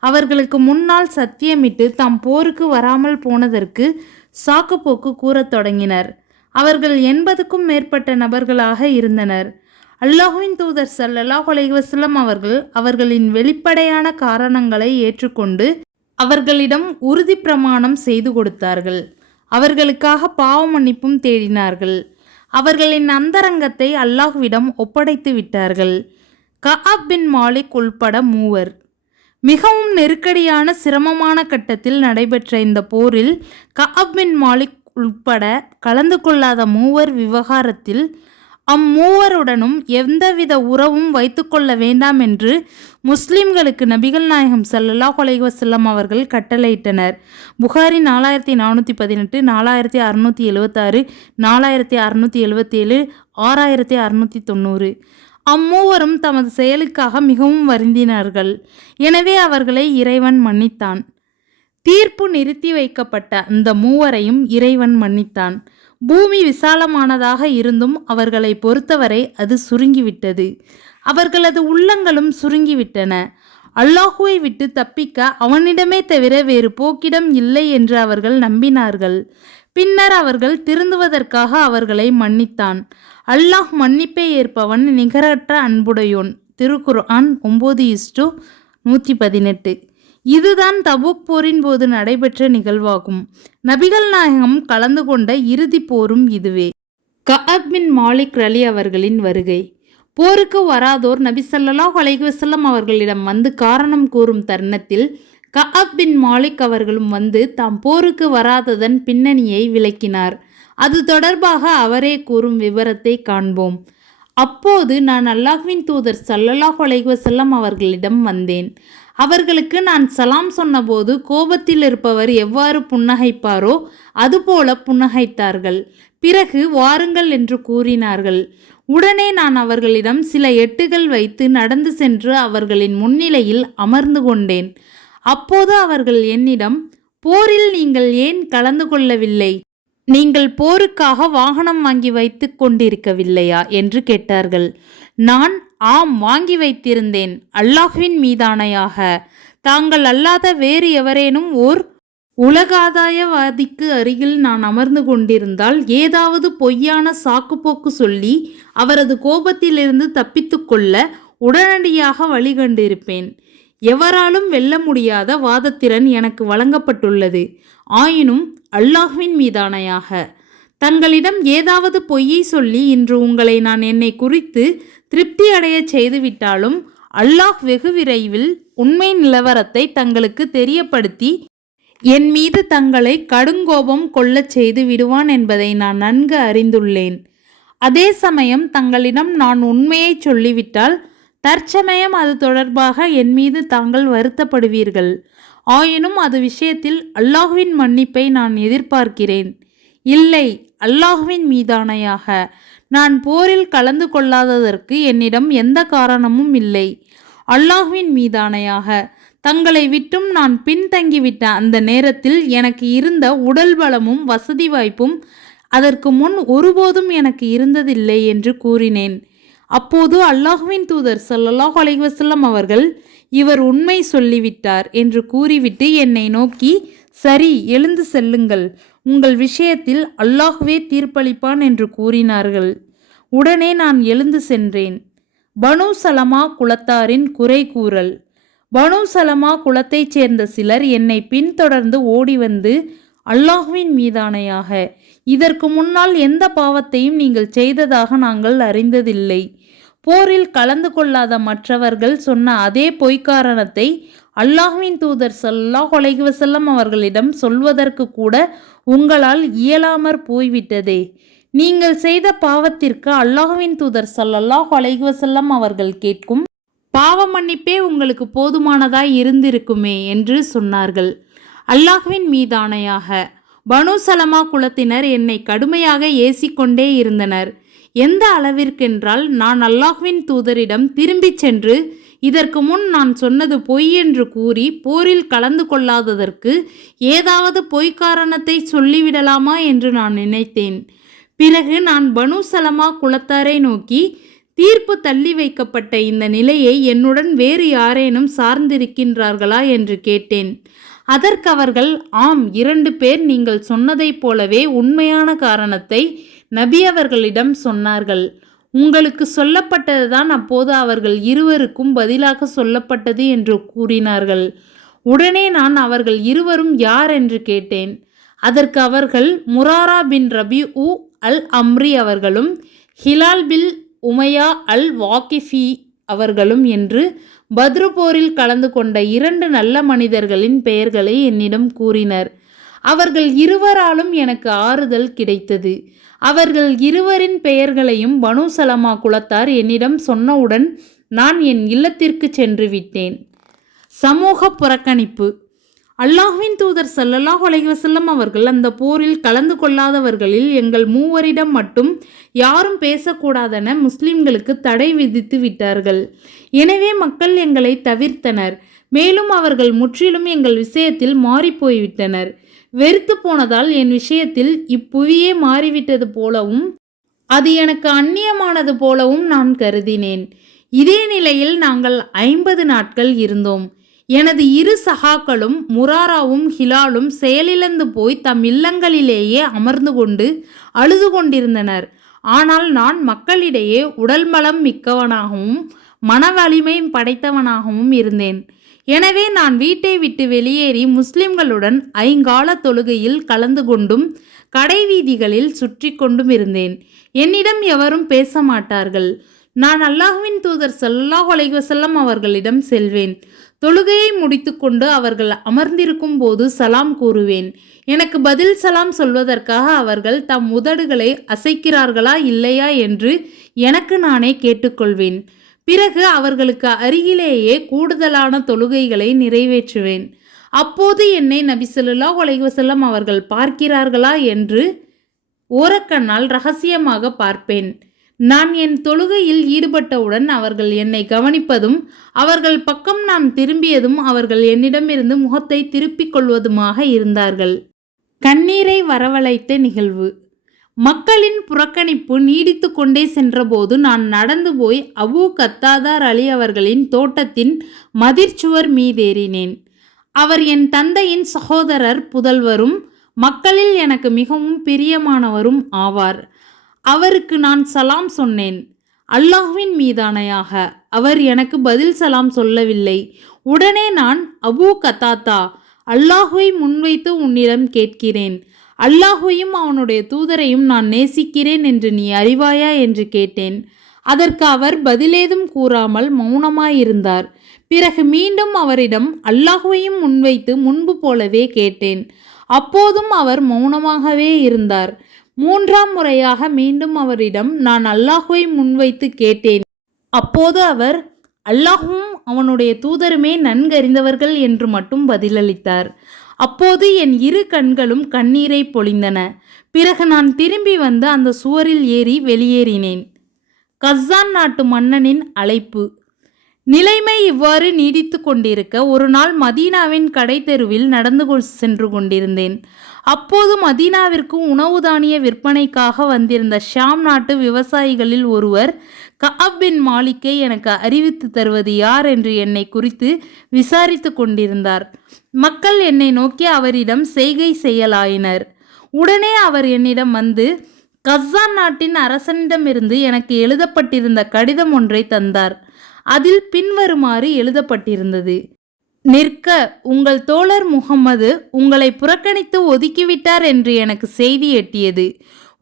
அவர்களுக்கு முன்னால் சத்தியமிட்டு தாம் போருக்கு வராமல் போனதற்கு சாக்குப்போக்கு கூறத் தொடங்கினர். அவர்கள் 80க்கும் மேற்பட்ட நபர்களாக இருந்தனர். அல்லாஹ்வின் தூதர் ஸல்லல்லாஹு அலைஹி வஸல்லம் அவர்கள் அவர்களின் வெளிப்படையான காரணங்களை ஏற்றுக்கொண்டு அவர்களிடம் உறுதி பிரமாணம் செய்து கொடுத்தார்கள். அவர்களுக்காக பாவ மன்னிப்பும் தேடினார்கள். அவர்களின் அந்தரங்கத்தை அல்லாஹ்விடம் ஒப்படைத்து விட்டார்கள். கஅப் பின் மாலிக் உள்பட 3. மிகவும் நெருக்கடியான சிரமமான கட்டத்தில் நடைபெற்ற இந்த போரில் கஅப் பின் மாலிக் உள்பட கலந்து கொள்ளாத 3 விவகாரத்தில் அம்மூவருடனும் எந்தவித உறவும் வைத்துக்கொள்ள வேண்டாம் என்று முஸ்லிம்களுக்கு நபிகள் நாயகம் ஸல்லல்லாஹு அலைஹி வஸல்லம் அவர்கள் கட்டளையிட்டனர். புகாரி 4418, 4676, 4677, 6690. அம்மூவரும் தமது செயலுக்காக மிகவும் வருந்தினார்கள். எனவே அவர்களை இறைவன் மன்னித்தான். தீர்ப்பு நிறுத்தி வைக்கப்பட்ட அந்த 3வரையும் இறைவன் மன்னித்தான். பூமி விசாலமானதாக இருந்தும் அவர்களை பொறுத்தவரை அது சுருங்கிவிட்டது. அவர்களது உள்ளங்களும் சுருங்கிவிட்டன. அல்லாஹுவை விட்டு தப்பிக்க அவனிடமே தவிர வேறு போக்கிடம் இல்லை என்று அவர்கள் நம்பினார்கள். பின்னர் அவர்கள் திருந்துவதற்காக அவர்களை மன்னித்தான். அல்லாஹ் மன்னிப்பை ஏற்பவன், நிகரற்ற அன்புடையோன். திருக்குர்ஆன் 9:118. இதுதான் தபூக் போரின் போது நடைபெற்ற நிகழ்வாகும். நபிகள் நாயகம் கலந்து கொண்ட இறுதி போரும் இதுவே. கஅப் பின் மாலிக் ரலி அவர்களின் வருகை. போருக்கு வராதோர் நபி ஸல்லல்லாஹு அலைஹி வஸல்லம் அவர்களிடம் வந்து காரணம் கூறும் தருணத்தில் கஅப் பின் மாலிக் அவர்களும் வந்து தாம் போருக்கு வராததன் பின்னணியை விளக்கினார். அது தொடர்பாக அவரே கூறும் விவரத்தை காண்போம். அப்போது நான் அல்லாஹ்வின் தூதர் ஸல்லல்லாஹு அலைஹி வஸல்லம் அவர்களிடம் வந்தேன். அவர்களுக்கு நான் சலாம் சொன்னபோது கோபத்தில் இருப்பவர் எவ்வாறு புன்னகைப்பாரோ அதுபோல புன்னகைத்தார்கள். பிறகு வாருங்கள் என்று கூறினார்கள். உடனே நான் அவர்களிடம் சில எட்டுகள் வைத்து நடந்து சென்று அவர்களின் முன்னிலையில் அமர்ந்து கொண்டேன். அப்போது அவர்கள் என்னிடம், போரில் நீங்கள் ஏன் கலந்து கொள்ளவில்லை? நீங்கள் போருக்காக வாகனம் வாங்கி வைத்து கொண்டிருக்கவில்லையா என்று கேட்டார்கள். நான், ஆம், வாங்கி வைத்திருந்தேன். அல்லாஹ்வின் மீதானையாக தாங்கள் அல்லாத வேறு எவரேனும் ஓர் உலகாதாயவாதிக்கு அருகில் நான் அமர்ந்து கொண்டிருந்தால் ஏதாவது பொய்யான சாக்குப்போக்கு சொல்லி அவரது கோபத்திலிருந்து தப்பித்து கொள்ள உடனடியாக வழிகண்டிருப்பேன். எவராலும் வெல்ல முடியாத வாதத்திறன் எனக்கு வழங்கப்பட்டுள்ளது. ஆயினும் அல்லாஹ்வின் மீதானையாக தங்களிடம் ஏதாவது பொய்யை சொல்லி இன்று உங்களை நான் என்னை குறித்து திருப்தி அடைய செய்துவிட்டாலும் அல்லாஹ் வெகு விரைவில் உண்மை நிலவரத்தை தங்களுக்கு தெரியப்படுத்தி என் மீது தங்களை கடுங்கோபம் கொள்ளச் செய்து விடுவான் என்பதை நான் நன்கு அறிந்துள்ளேன். அதே சமயம் தங்களிடம் நான் உண்மையை சொல்லிவிட்டால் தற்சமயம் அது தொடர்பாக என் மீது தாங்கள் வருத்தப்படுவீர்கள். ஆயினும் அது விஷயத்தில் அல்லாஹ்வின் மன்னிப்பை நான் எதிர்பார்க்கிறேன். இல்லை, அல்லாஹ்வின் மீதானையாக நான் போரில் கலந்து கொள்ளாததற்கு என்னிடம் எந்த காரணமும் இல்லை. அல்லாஹ்வின் மீதானையாக தங்களை விட்டும் நான் பின்தங்கிவிட்ட அந்த நேரத்தில் எனக்கு இருந்த உடல் பலமும் வசதி வாய்ப்பும் அதற்கு முன் ஒருபோதும் எனக்கு இருந்ததில்லை என்று கூறினேன். அப்போது அல்லாஹ்வின் தூதர் ஸல்லல்லாஹு அலைஹி வஸல்லம் அவர்கள், இவர் உண்மை சொல்லிவிட்டார் என்று கூறிவிட்டு என்னை நோக்கி, சரி, எழுந்து செல்லுங்கள், உங்கள் விஷயத்தில் அல்லாஹ்வே தீர்ப்பளிப்பான் என்று கூறினார்கள். உடனே நான் எழுந்து சென்றேன். பனு சலமா குலத்தாரின் குறை கூறல். பனு சலமா குலத்தைச் சேர்ந்த சிலர் என்னை பின்தொடர்ந்து ஓடி வந்து, அல்லாஹ்வின் மீதானையாக, இதற்கு முன்னால் எந்த பாவத்தையும் நீங்கள் செய்ததாக நாங்கள் அறிந்ததில்லை. போரில் கலந்து கொள்ளாத மற்றவர்கள் சொன்ன அதே பொய்க்காரணத்தை அல்லாஹ்வின் தூதர் ஸல்லல்லாஹு அலைஹி வஸல்லம் அவர்களிடம் சொல்வதற்கு கூட உங்களால் இயலாமற் போய்விட்டதே. நீங்கள் செய்த பாவத்திற்கு அல்லாஹ்வின் தூதர் ஸல்லல்லாஹு அலைஹி வஸல்லம் அவர்கள் கேட்கும் பாவ மன்னிப்பே உங்களுக்கு போதுமானதாய் இருந்திருக்குமே என்று சொன்னார்கள். அல்லாஹ்வின் மீதானையாக, பனு சலமா குலத்தினர் என்னை கடுமையாக ஏசிக்கொண்டே இருந்தனர். எந்த அளவிற்கென்றால், நான் அல்லாஹ்வின் தூதரிடம் திரும்பிச் சென்று இதற்கு முன் நான் சொன்னது பொய் என்று கூறி போரில் கலந்து கொள்ளாததற்கு ஏதாவது பொய்க்காரணத்தை சொல்லிவிடலாமா என்று நான் நினைத்தேன். பிறகு நான் பனு சலமா குலத்தாரை நோக்கி, தீர்ப்பு தள்ளி வைக்கப்பட்ட இந்த நிலையை என்னுடன் வேறு யாரேனும் சார்ந்திருக்கின்றார்களா என்று கேட்டேன். அதற்கு அவர்கள், ஆம், 2 பேர் நீங்கள் சொன்னதைப் போலவே உண்மையான காரணத்தை நபி அவர்களிடம் சொன்னார்கள். உங்களுக்கு சொல்லப்பட்டதுதான் அப்போது அவர்கள் இருவருக்கும் பதிலாக சொல்லப்பட்டது என்று கூறினார்கள். உடனே நான் அவர்கள் இருவரும் யார் என்று கேட்டேன். அதற்கு அவர்கள், முராரா பின் ரபிஉ அல் அம்ரி அவர்களும் ஹிலால் பில் உமையா அல் வாக்கிஃபி அவர்களும் என்று பத்ரு போரில் கலந்து கொண்ட 2 நல்ல மனிதர்களின் பெயர்களை என்னிடம் கூறினர். அவர்கள் இருவராலும் எனக்கு ஆறுதல் கிடைத்தது. அவர்கள் இருவரின் பெயர்களையும் பனு சலமா குலத்தார் என்னிடம் சொன்னவுடன் நான் என் இல்லத்திற்கு சென்று விட்டேன். சமூக புறக்கணிப்பு. அல்லாஹ்வின் தூதர் ஸல்லல்லாஹு அலைஹி வஸல்லம் அவர்கள் அந்த போரில் கலந்து கொள்ளாதவர்களில் எங்கள் 3 மட்டும் யாரும் பேசக்கூடாதென முஸ்லிம்களுக்கு தடை விதித்து விட்டார்கள். எனவே மக்கள் எங்களை தவிர்த்தனர். மேலும் அவர்கள் முற்றிலும் எங்கள் விஷயத்தில் மாறிப்போய்விட்டனர். வெறுத்து போனதால் என் விஷயத்தில் இப்புவியே மாறிவிட்டது போலவும் அது எனக்கு அந்நியமானது போலவும் நான் கருதினேன். இதே நிலையில் நாங்கள் 50 நாட்கள் இருந்தோம். எனது 2 சகாக்களும் முராராவும் ஹிலாலும் செயலிழந்து போய் தம் இல்லங்களிலேயே அமர்ந்து கொண்டு அழுது கொண்டிருந்தனர். ஆனால் நான் மக்களிடையே உடல் பலம் மிக்கவனாகவும் மன வலிமை படைத்தவனாகவும் இருந்தேன். எனவே நான் வீட்டை விட்டு வெளியேறி முஸ்லிம்களுடன் 5 கால தொழுகையில் கலந்து கொண்டும் கடை வீதிகளில் சுற்றி கொண்டும் இருந்தேன். என்னிடம் எவரும் பேச மாட்டார்கள். நான் அல்லாஹ்வின் தூதர் ஸல்லல்லாஹு அலைஹி வஸல்லம் அவர்களிடம் செல்வேன். தொழுகையை முடித்துக்கொண்டு அவர்கள் அமர்ந்திருக்கும் போது சலாம் கூறுவேன். எனக்கு பதில் சலாம் சொல்வதற்காக அவர்கள் தம் உதடுகளை அசைக்கிறார்களா இல்லையா என்று எனக்கு நானே கேட்டுக்கொள்வேன். பிறகு அவர்களுக்கு அருகிலேயே கூடுதலான தொழுகைகளை நிறைவேற்றுவேன். அப்போது என்னை நபி ஸல்லல்லாஹு அலைஹி வஸல்லம் அவர்கள் பார்க்கிறார்களா என்று ஓரக்கண்ணால் ரகசியமாக பார்ப்பேன். நான் என் தொழுகையில் ஈடுபட்டவுடன் அவர்கள் என்னை கவனிப்பதும் அவர்கள் பக்கம் நான் திரும்பியதும் அவர்கள் என்னிடமிருந்து முகத்தை திருப்பிக் கொள்வதுமாக இருந்தார்கள். கண்ணீரை வரவழைத்த நிகழ்வு. மக்களின் புறக்கணிப்பு நீடித்து கொண்டே சென்றபோது நான் நடந்து போய் அபூ கத்தாதார் அலி அவர்களின் தோட்டத்தின் மதிர்ச்சுவர் மீதேறினேன். அவர் என் தந்தையின் சகோதரர் புதல்வரும் மக்களில் எனக்கு மிகவும் பிரியமானவரும் ஆவார். அவருக்கு நான் சலாம் சொன்னேன். அல்லாஹ்வின் மீதானையாக அவர் எனக்கு பதில் சலாம் சொல்லவில்லை. உடனே நான், அபூ கத்தாதா, அல்லாஹ்வை முன்வைத்து உன்னிடம் கேட்கிறேன். அல்லாஹ்வையும் அவனுடைய தூதரையும் நான் நேசிக்கிறேன் என்று நீ அறிவாயா என்று கேட்டேன். அதற்கு அவர் பதிலேதும் கூறாமல் மௌனமாயிருந்தார். பிறகு மீண்டும் அவரிடம் அல்லாஹ்வையும் முன்வைத்து முன்பு போலவே கேட்டேன். அப்போதும் அவர் மௌனமாகவே இருந்தார். 3ஆம் முறையாக மீண்டும் அவரிடம் நான் அல்லாஹ்வை முன்வைத்து கேட்டேன். அப்போது அவர், அல்லாஹ்வும் அவனுடைய தூதருமே நன்கறிந்தவர்கள் என்று மட்டும் பதிலளித்தார். அப்போது என் 2 கண்களும் கண்ணீரை பொழிந்தன. பிறகு நான் திரும்பி வந்து அந்த சுவரில் ஏறி வெளியேறினேன். கஸ்ஸான் நாட்டு மன்னனின் அழைப்பு. நிலைமை இவ்வாறு நீடித்து கொண்டிருக்க ஒரு நாள் மதீனாவின் கடை தெருவில் நடந்து சென்று கொண்டிருந்தேன். அப்போது மதீனாவிற்கு உணவு தானிய விற்பனைக்காக வந்திருந்த ஷாம் நாட்டு விவசாயிகளில் ஒருவர் கஅப் பின் மாலிக்கை எனக்கு அறிவித்து தருவது யார் என்று என்னை குறித்து விசாரித்து கொண்டிருந்தார். மக்கள் என்னை நோக்கி அவரிடம் செய்கை செய்யலாயினர். உடனே அவர் என்னிடம் வந்து கஸ்ஸான் நாட்டின் அரசனிடமிருந்து எனக்கு எழுதப்பட்டிருந்த கடிதம் ஒன்றை தந்தார். அதில் பின்வருமாறு எழுதப்பட்டிருந்தது: நிற்க, உங்கள் தோழர் முகம்மது உங்களை புறக்கணித்து ஒதுக்கிவிட்டார் என்று எனக்கு செய்தி எட்டியது.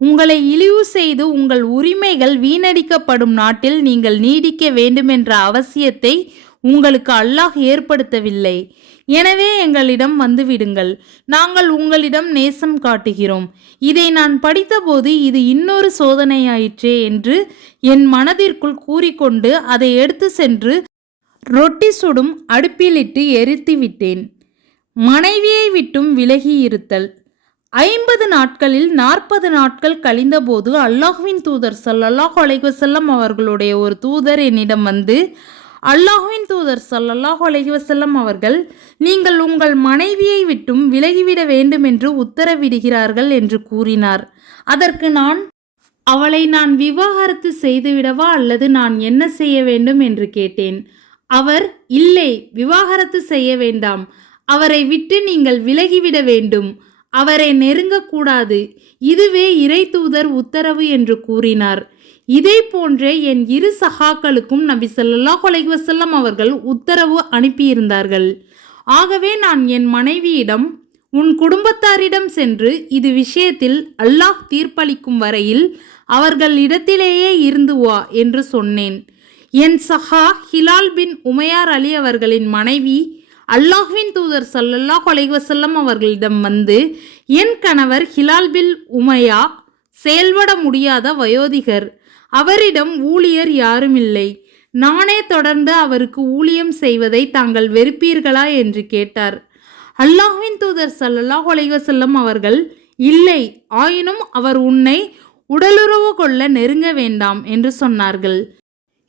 உங்களை இழிவு செய்து உங்கள் உரிமைகள் வீணடிக்கப்படும் நாட்டில் நீங்கள் நீடிக்க வேண்டுமென்ற அவசியத்தை உங்களுக்கு அல்லாஹ் ஏற்படுத்தவில்லை. எனவே எங்களிடம் வந்துவிடுங்கள், நாங்கள் உங்களிடம் நேசம் காட்டுகிறோம். இதை நான் படித்தபோது இது இன்னொரு சோதனையாயிற்றே என்று என் மனதிற்குள் கூறிக்கொண்டு அதை எடுத்து சென்று ரொட்டி சுடும் அடுப்பிலிட்டு எரித்து விட்டேன். மனைவியை விட்டும் விலகி இருத்தல். 50 நாட்களில் 40 நாட்கள் கழிந்தபோது அல்லாஹ்வின் தூதர் ஸல்லல்லாஹு அலைஹி வஸல்லம் அவர்களுடைய ஒரு தூதர் என்னிடம் வந்து, அல்லாஹ்வின் தூதர் ஸல்லல்லாஹு அலைஹி வஸல்லம் அவர்கள் நீங்கள் உங்கள் மனைவியை விட்டும் விலகிவிட வேண்டும் என்று உத்தரவிடுகிறார்கள் என்று கூறினார். அதற்கு நான், அவளை நான் விவாகரத்து செய்துவிடவா அல்லது நான் என்ன செய்ய வேண்டும் என்று கேட்டேன். அவர், இல்லை, விவாகரத்து செய்ய வேண்டாம், அவரை விட்டு நீங்கள் விலகிவிட வேண்டும், அவரை நெருங்கக்கூடாது, இதுவே இறை தூதர் உத்தரவு என்று கூறினார். இதே போன்றே என் இரு சகாக்களுக்கும் நபி ஸல்லல்லாஹு அலைஹி வஸல்லம் அவர்கள் உத்தரவு அனுப்பியிருந்தார்கள். ஆகவே நான் என் மனைவியிடம், உன் குடும்பத்தாரிடம் சென்று இது விஷயத்தில் அல்லாஹ் தீர்ப்பளிக்கும் வரையில் அவர்கள் இடத்திலேயே இருந்து வா என்று சொன்னேன். என் சஹா ஹிலால் பின் உமையார் அலி அவர்களின் மனைவி அல்லாஹ்வின் தூதர் ஸல்லல்லாஹு அலைஹி வஸல்லம் அவர்களிடம் வந்து, என் கணவர் ஹிலால் பின் உமையா செயல்பட முடியாத வயோதிகர், அவரிடம் ஊழியர் யாருமில்லை, நானே தொடர்ந்து அவருக்கு ஊழியம் செய்வதை தாங்கள் வெறுப்பீர்களா என்று கேட்டார். அல்லாஹ்வின் தூதர் ஸல்லல்லாஹு அலைஹி வஸல்லம் அவர்கள், இல்லை, ஆயினும் அவர் உன்னை உடலுறவு கொள்ள நெருங்க வேண்டாம் என்று சொன்னார்கள்.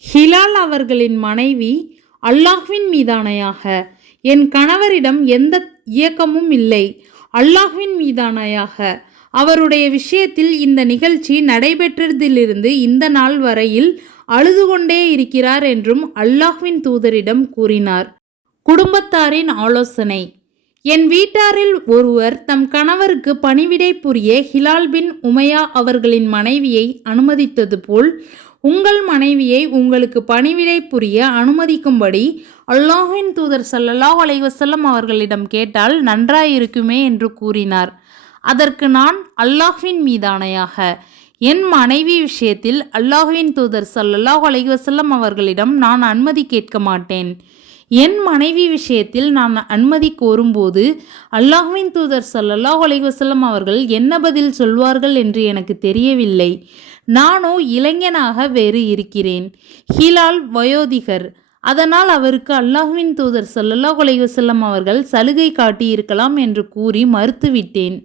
ஹிலால் அவர்களின் மனைவி, அல்லாஹ்வின் மீதானையாக என் கணவரிடம் எந்த இயக்கமும் இல்லை, அல்லாஹ்வின் மீதானையாக அவருடைய விஷயத்தில் இந்த நிகழ்ச்சி நடைபெற்றதிலிருந்து இந்த நாள் வரையில் அழுது கொண்டே இருக்கிறார் என்றும் அல்லாஹ்வின் தூதரிடம் கூறினார். குடும்பத்தாரின் ஆலோசனை. என் வீட்டாரில் ஒருவர் தம் கணவருக்கு பணிவிடை புரிய ஹிலால் பின் உமையா அவர்களின் மனைவியை அனுமதித்தது போல் உங்கள் மனைவியை உங்களுக்கு பணிவிடை புரிய அனுமதிக்கும்படி அல்லாஹ்வின் தூதர் ஸல்லல்லாஹு அலைஹி வஸல்லம் அவர்களிடம் கேட்டால் நன்றாயிருக்குமே என்று கூறினார். அதற்கு நான், அல்லாஹ்வின் மீதானையாக என் மனைவி விஷயத்தில் அல்லாஹ்வின் தூதர் ஸல்லல்லாஹு அலைஹி வஸல்லம் அவர்களிடம் நான் அனுமதி கேட்க மாட்டேன். என் மனைவி விஷயத்தில் நான் அனுமதி கோரும்போது அல்லாஹ்வின் தூதர் ஸல்லல்லாஹு அலைஹி வஸல்லம் அவர்கள் என்ன பதில் சொல்வார்கள் என்று எனக்கு தெரியவில்லை. நானோ இளைஞனாக வேறு இருக்கிறேன், ஹிலால் வயோதிகர், அதனால் அவருக்கு அல்லாஹ்வின் தூதர் ஸல்லல்லாஹு அலைஹி வஸல்லம் அவர்கள் சலுகை காட்டியிருக்கலாம் என்று கூறி மறுத்துவிட்டேன்.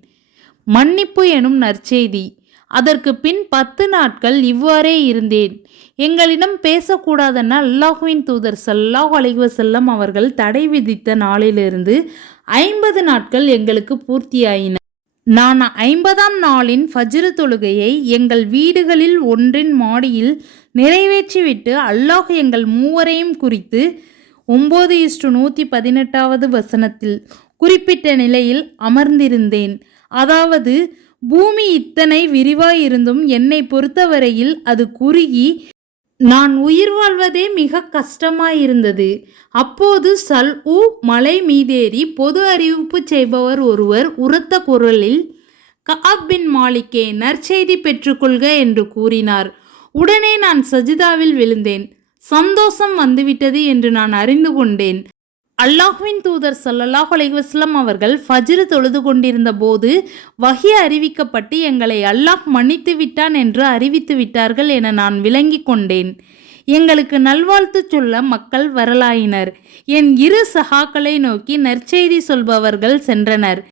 மன்னிப்பு எனும் நற்செய்தி. அதற்கு பின் 10 நாட்கள் இவ்வாறே இருந்தேன். எங்களிடம் பேசக்கூடாதென அல்லாஹ்வின் தூதர் ஸல்லல்லாஹு அலைஹி வஸல்லம் அவர்கள் தடை விதித்த நாளிலிருந்து 50 நாட்கள் எங்களுக்கு பூர்த்தியாயின. நான் 50ஆம் நாளின் ஃபஜ்ர் தொழுகையை எங்கள் வீடுகளில் ஒன்றின் மாடியில் நிறைவேற்றிவிட்டு அல்லாஹ் எங்கள் மூவரையும் குறித்து 9:118வது வசனத்தில் குறிப்பிட்ட நிலையில் அமர்ந்திருந்தேன். அதாவது, பூமி இத்தனை விரிவாயிருந்தும் என்னை பொறுத்தவரையில் அது குறுகி நான் உயிர் வாழ்வதே மிக கஷ்டமாயிருந்தது. அப்போது சல்ஊ மலை மீதேறி பொது அறிவிப்பு செய்பவர் ஒருவர் உரத்த குரலில், கஅப் பின் மாலிக்கே, நற்செய்தி பெற்றுக்கொள்க என்று கூறினார். உடனே நான் சஜிதாவில் விழுந்தேன். சந்தோஷம் வந்துவிட்டது என்று நான் அறிந்து கொண்டேன். அல்லாஹ்வின் தூதர் ஸல்லல்லாஹு அலைஹி வஸல்லம் அவர்கள் ஃபஜ்ர் தொழுது கொண்டிருந்த போது வஹி அறிவிக்கப்பட்டு எங்களை அல்லாஹ் மன்னித்து விட்டான் என்று அறிவித்து விட்டார்கள் என நான் விளங்கி கொண்டேன். எங்களுக்கு நல்வாழ்த்து சொல்ல மக்கள் வரலாயினர். என் இரு சகாக்களை நோக்கி நற்செய்தி சொல்பவர்கள் சென்றனர்.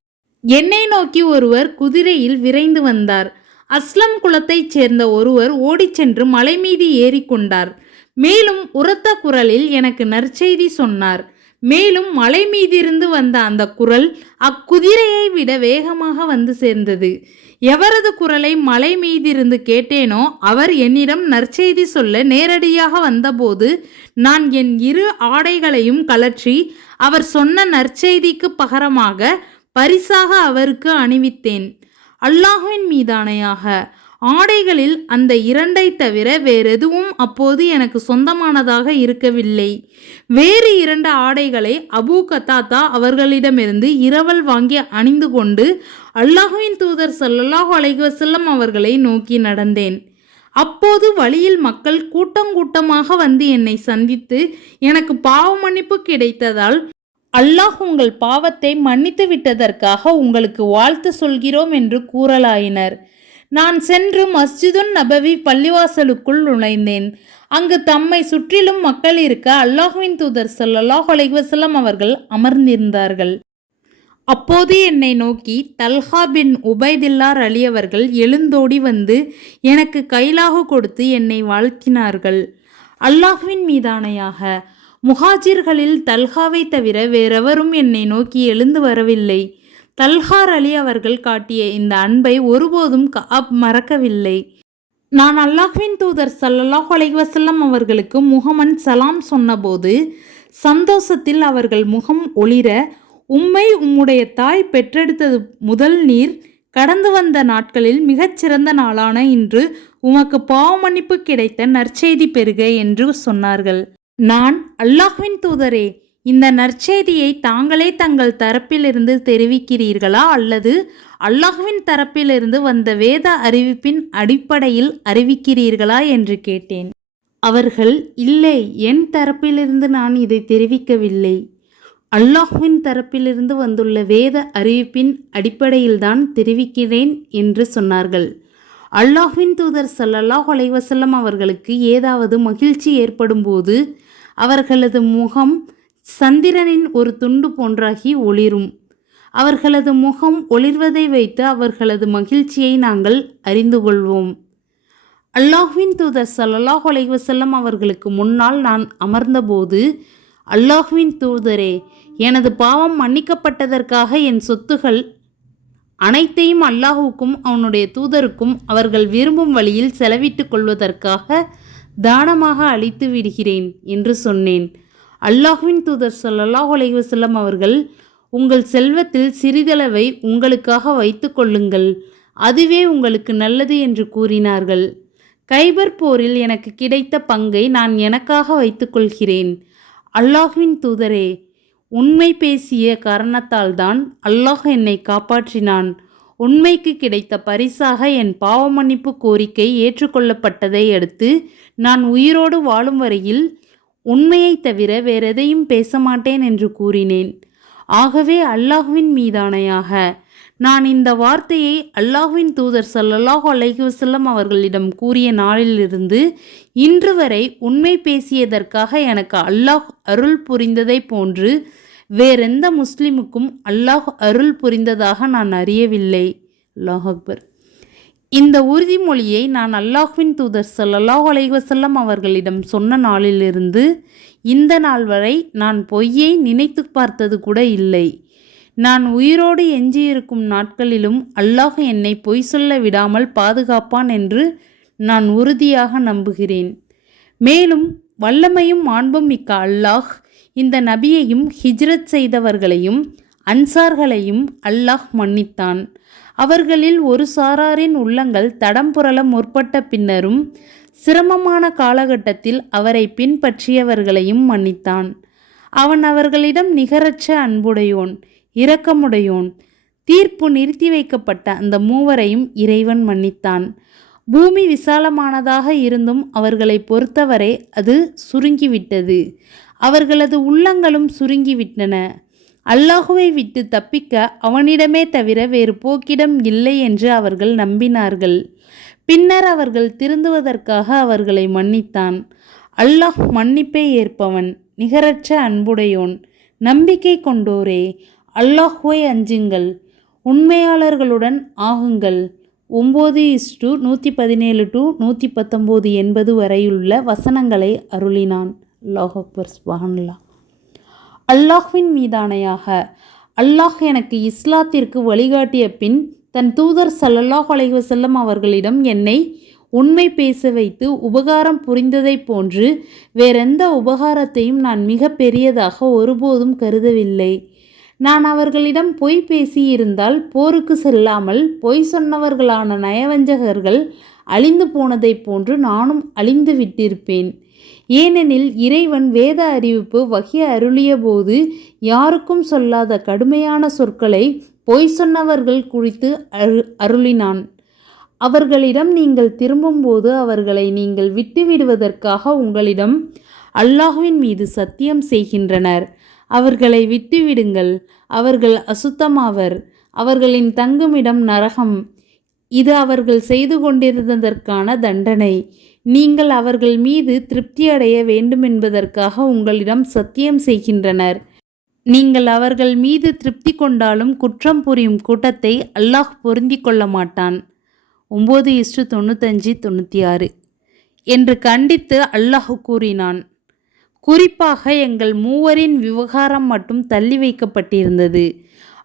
என்னை நோக்கி ஒருவர் குதிரையில் விரைந்து வந்தார். அஸ்லம் குலத்தைச் சேர்ந்த ஒருவர் ஓடிச் சென்று மலை மீது ஏறிக்கொண்டார். மேலும் உரத்த குரலில் எனக்கு நற்செய்தி சொன்னார். மேலும் மலை மீதிருந்து வந்த அந்த குரல் அக்குதிரையை விட வேகமாக வந்து சேர்ந்தது. எவரது குரலை மலை மீதிருந்து கேட்டேனோ அவர் என்னிடம் நற்செய்தி சொல்ல நேரடியாக வந்தபோது நான் என் 2 ஆடைகளையும் கழற்றி அவர் சொன்ன நற்செய்திக்கு பகரமாக பரிசாக அவருக்கு அணிவித்தேன். அல்லாஹ்வின் மீதானையாக ஆடைகளில் அந்த 2ஐ தவிர வேறெதுவும் அப்போது எனக்கு சொந்தமானதாக இருக்கவில்லை. வேறு 2 ஆடைகளை அபூ கதாதா அவர்களிடமிருந்து இரவல் வாங்கி அணிந்து கொண்டு அல்லாஹ்வின் தூதர் ஸல்லல்லாஹு அலைஹி வஸல்லம் அவர்களை நோக்கி நடந்தேன். அப்போது வழியில் மக்கள் கூட்டமாக வந்து என்னை சந்தித்து எனக்கு பாவ மன்னிப்பு கிடைத்ததால் அல்லாஹ் உங்கள் பாவத்தை மன்னித்து விட்டதற்காக உங்களுக்கு வாழ்த்து சொல்கிறோம் என்று கூறலாயினர். நான் சென்று மஸ்ஜிதுன் நபவி பள்ளிவாசலுக்குள் நுழைந்தேன். அங்கு தம்மை சுற்றிலும் மக்கள் இருக்க அல்லாஹ்வின் தூதர் ஸல்லல்லாஹு அலைஹி வஸல்லம் அவர்கள் அமர்ந்திருந்தார்கள். அப்போது என்னை நோக்கி தல்ஹா பின் உபைதில்லா அலி அவர்கள் எழுந்தோடி வந்து எனக்கு கைலாகு கொடுத்து என்னை வாழ்த்தினார்கள். அல்லாஹ்வின் மீதானையாக முஹாஜிர்களில் தல்ஹாவை தவிர வேறெவரும் என்னை நோக்கி எழுந்து வரவில்லை. தல்ஹார் அலி அவர்கள் காட்டிய இந்த அன்பை ஒருபோதும் கஅப் மறக்கவில்லை. நான் அல்லாஹ்வின் தூதர் ஸல்லல்லாஹு அலைஹி வஸல்லம் அவர்களுக்கு முகமன் சலாம் சொன்னபோது சந்தோஷத்தில் அவர்கள் முகம் ஒளிர, உம்மை உம்முடைய தாய் பெற்றெடுத்தது முதல் நீர் கடந்து வந்த நாட்களில் மிகச்சிறந்த நாளான இன்று உமக்கு பாவ மன்னிப்பு கிடைத்த நற்செய்தி பெறுக என்று சொன்னார்கள். நான், அல்லாஹ்வின் தூதரே, இந்த நற்செய்தியை தாங்களே தங்கள் தரப்பிலிருந்து தெரிவிக்கிறீர்களா அல்லது அல்லாஹ்வின் தரப்பிலிருந்து வந்த வேத அறிவிப்பின் அடிப்படையில் அறிவிக்கிறீர்களா என்று கேட்டேன். அவர்கள், இல்லை, என் தரப்பிலிருந்து நான் இதை தெரிவிக்கவில்லை. அல்லாஹ்வின் தரப்பிலிருந்து வந்துள்ள வேத அறிவிப்பின் அடிப்படையில்தான் தெரிவிக்கிறேன் என்று சொன்னார்கள். அல்லாஹ்வின் தூதர் ஸல்லல்லாஹு அலைஹி வஸல்லம் அவர்களுக்கு ஏதாவது மகிழ்ச்சி ஏற்படும் போது அவர்களது முகம் சந்திரனின் ஒரு துண்டு போன்றாகி ஒளிரும். அவர்களது முகம் ஒளிர்வதை வைத்து அவர்களது மகிழ்ச்சியை நாங்கள் அறிந்து கொள்வோம். அல்லாஹ்வின் தூதர் ஸல்லல்லாஹு அலைஹி வஸல்லம் அவர்களுக்கு முன்னால் நான் அமர்ந்தபோது, அல்லாஹ்வின் தூதரே, எனது பாவம் மன்னிக்கப்பட்டதற்காக என் சொத்துகள் அனைத்தையும் அல்லாஹுக்கும் அவனுடைய தூதருக்கும் அவர்கள் விரும்பும் வழியில் செலவிட்டுக் கொள்வதற்காக தானமாக அளித்து விடுகிறேன் என்று சொன்னேன். அல்லாஹ்வின் தூதர் ஸல்லல்லாஹு அலைஹி வஸல்லம் அவர்கள், உங்கள் செல்வத்தில் சிறிதளவை உங்களுக்காக வைத்து கொள்ளுங்கள், அதுவே உங்களுக்கு நல்லது என்று கூறினார்கள். கைபர் போரில் எனக்கு கிடைத்த பங்கை நான் எனக்காக வைத்துக்கொள்கிறேன். அல்லாஹ்வின் தூதரே, உண்மை பேசிய காரணத்தால்தான் அல்லாஹ் என்னை காப்பாற்றினான். உண்மைக்கு கிடைத்த பரிசாக என் பாவ மன்னிப்பு கோரிக்கை ஏற்றுக்கொள்ளப்பட்டதை அடுத்து நான் உயிரோடு வாழும் வரையில் உண்மையை தவிர வேறெதையும் பேச மாட்டேன் என்று கூறினேன். ஆகவே அல்லாஹ்வின் மீதானையாக நான் இந்த வார்த்தையை அல்லாஹ்வின் தூதர் ஸல்லல்லாஹு அலைஹி வஸல்லம் அவர்களிடம் கூறிய நாளிலிருந்து இன்று வரை உண்மை பேசியதற்காக எனக்கு அல்லாஹ் அருள் புரிந்ததை போன்று வேறெந்த முஸ்லிமுக்கும் அல்லாஹ் அருள் புரிந்ததாக நான் அறியவில்லை. அல்லாஹ் அக்பர். இந்த உறுதிமொழியை நான் அல்லாஹ்வின் தூதர் ஸல்லல்லாஹு அலைஹி வஸல்லம் அவர்களிடம் சொன்ன நாளிலிருந்து இந்த நாள் வரை நான் பொய்யை நினைத்து பார்த்தது கூட இல்லை. நான் உயிரோடு எஞ்சியிருக்கும் நாட்களிலும் அல்லாஹ் என்னை பொய் சொல்ல விடாமல் பாதுகாப்பான் என்று நான் உறுதியாக நம்புகிறேன். மேலும் வல்லமையும் மாண்பும் மிக்க அல்லாஹ் இந்த நபியையும் ஹிஜ்ரத் செய்தவர்களையும் அன்சார்களையும் அல்லாஹ் மன்னித்தான். அவர்களில் ஒரு சாராரின் உள்ளங்கள் தடம் புரள முற்பட்ட பின்னரும் சிரமமான காலகட்டத்தில் அவரை பின்பற்றியவர்களையும் மன்னித்தான். அவன் அவர்களிடம் நிகரற்ற அன்புடையோன், இரக்கமுடையோன். தீர்ப்பு நிறுத்தி வைக்கப்பட்ட அந்த மூவரையும் இறைவன் மன்னித்தான். பூமி விசாலமானதாக இருந்தும் அவர்களை பொறுத்தவரை அது சுருங்கிவிட்டது. அவர்களது உள்ளங்களும் சுருங்கிவிட்டன. அல்லாஹுவை விட்டு தப்பிக்க அவனிடமே தவிர வேறு போக்கிடம் இல்லை என்று அவர்கள் நம்பினார்கள். பின்னர் அவர்கள் திருந்துவதற்காக அவர்களை மன்னித்தான். அல்லாஹ் மன்னிப்பை ஏற்பவன், நிகரற்ற அன்புடையோன். நம்பிக்கை கொண்டோரே, அல்லாஹ்வை அஞ்சுங்கள், உண்மையாளர்களுடன் ஆகுங்கள். 9:117 to 119 வரையுள்ள வசனங்களை அருளினான். அல்லாஹ் அக்பர் சுப்ஹானல்லாஹ். அல்லாஹ்வின் மீதானையாக, அல்லாஹ் எனக்கு இஸ்லாத்திற்கு வழிகாட்டிய பின் தன் தூதர் ஸல்லல்லாஹு அலைஹி வஸல்லம் அவர்களிடம் என்னை உண்மை பேச வைத்து உபகாரம் புரிந்ததைப் போன்று வேறெந்த உபகாரத்தையும் நான் மிக பெரியதாக ஒருபோதும் கருதவில்லை. நான் அவர்களிடம் பொய் பேசியிருந்தால் போருக்கு செல்லாமல் பொய் சொன்னவர்களான நயவஞ்சகர்கள் அழிந்து போனதைப் போன்று நானும் அழிந்து விட்டிருப்பேன். ஏனெனில் இறைவன் வேத அறிவிப்பு வஹி அருளிய போது யாருக்கும் சொல்லாத கடுமையான சொற்களை பொய் சொன்னவர்கள் குறித்து அருளினான். அவர்களிடம் நீங்கள் திரும்பும்போது அவர்களை நீங்கள் விட்டுவிடுவதற்காக உங்களிடம் அல்லாஹ்வின் மீது சத்தியம் செய்கின்றனர். அவர்களை விட்டுவிடுங்கள், அவர்கள் அசுத்தமாவர், அவர்களின் தங்குமிடம் நரகம், இது அவர்கள் செய்து கொண்டிருந்ததற்கான தண்டனை. நீங்கள் அவர்கள் மீது திருப்தி அடைய வேண்டுமென்பதற்காக உங்களிடம் சத்தியம் செய்கின்றனர். நீங்கள் அவர்கள் மீது திருப்தி கொண்டாலும் குற்றம் புரியும் கூட்டத்தை அல்லாஹ் பொருந்தி கொள்ள மாட்டான். 9:95-96 என்று கண்டித்து அல்லாஹ் கூறினான். குறிப்பாக எங்கள் மூவரின் விவகாரம் மட்டும் தள்ளி வைக்கப்பட்டிருந்தது.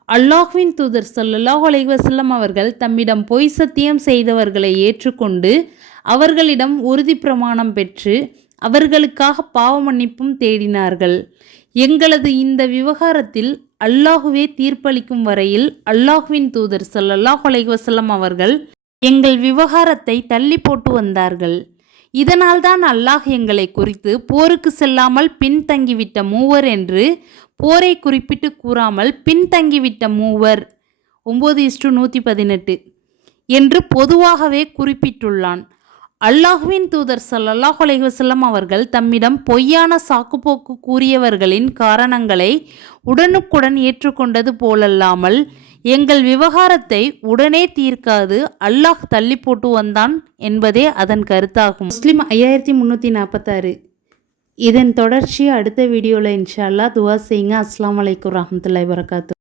அல்லாஹ்வின் தூதர் ஸல்லல்லாஹு அலைஹி வஸல்லம் அவர்கள் தம்மிடம் பொய் சத்தியம் செய்தவர்களை ஏற்றுக்கொண்டு அவர்களிடம் உறுதி பிரமாணம் பெற்று அவர்களுக்காக பாவ மன்னிப்பும் தேடினார்கள். எங்களது இந்த விவகாரத்தில் அல்லாஹுவே தீர்ப்பளிக்கும் வரையில் அல்லாஹ்வின் தூதர் ஸல்லல்லாஹு அலைஹி வஸல்லம் அவர்கள் எங்கள் விவகாரத்தை தள்ளி போட்டு வந்தார்கள். இதனால்தான் அல்லாஹ் எங்களை குறித்து போருக்கு செல்லாமல் பின்தங்கிவிட்ட மூவர் என்று போரை குறிப்பிட்டு கூறாமல் பின்தங்கிவிட்ட மூவர் 9:118 என்று பொதுவாகவே குறிப்பிட்டுள்ளான். அல்லாஹ்வின் தூதர் ஸல்லல்லாஹு அலைஹி வஸல்லம் அவர்கள் தம்மிடம் பொய்யான சாக்குப்போக்கு கூறியவர்களின் காரணங்களை உடனுக்குடன் ஏற்றுக்கொண்டது போலல்லாமல் எங்கள் விவகாரத்தை உடனே தீர்க்காது அல்லாஹ் தள்ளி போட்டு வந்தான் என்பதே அதன் கருத்தாகும். முஸ்லிம் 5346. இதன் தொடர்ச்சி அடுத்த வீடியோவில் இன்ஷா அல்லாஹ். துவா செய்யுங்க. அஸ்ஸலாமு அலைக்கும் வரஹ்மத்துல்லாஹி வபரகாத்துஹு.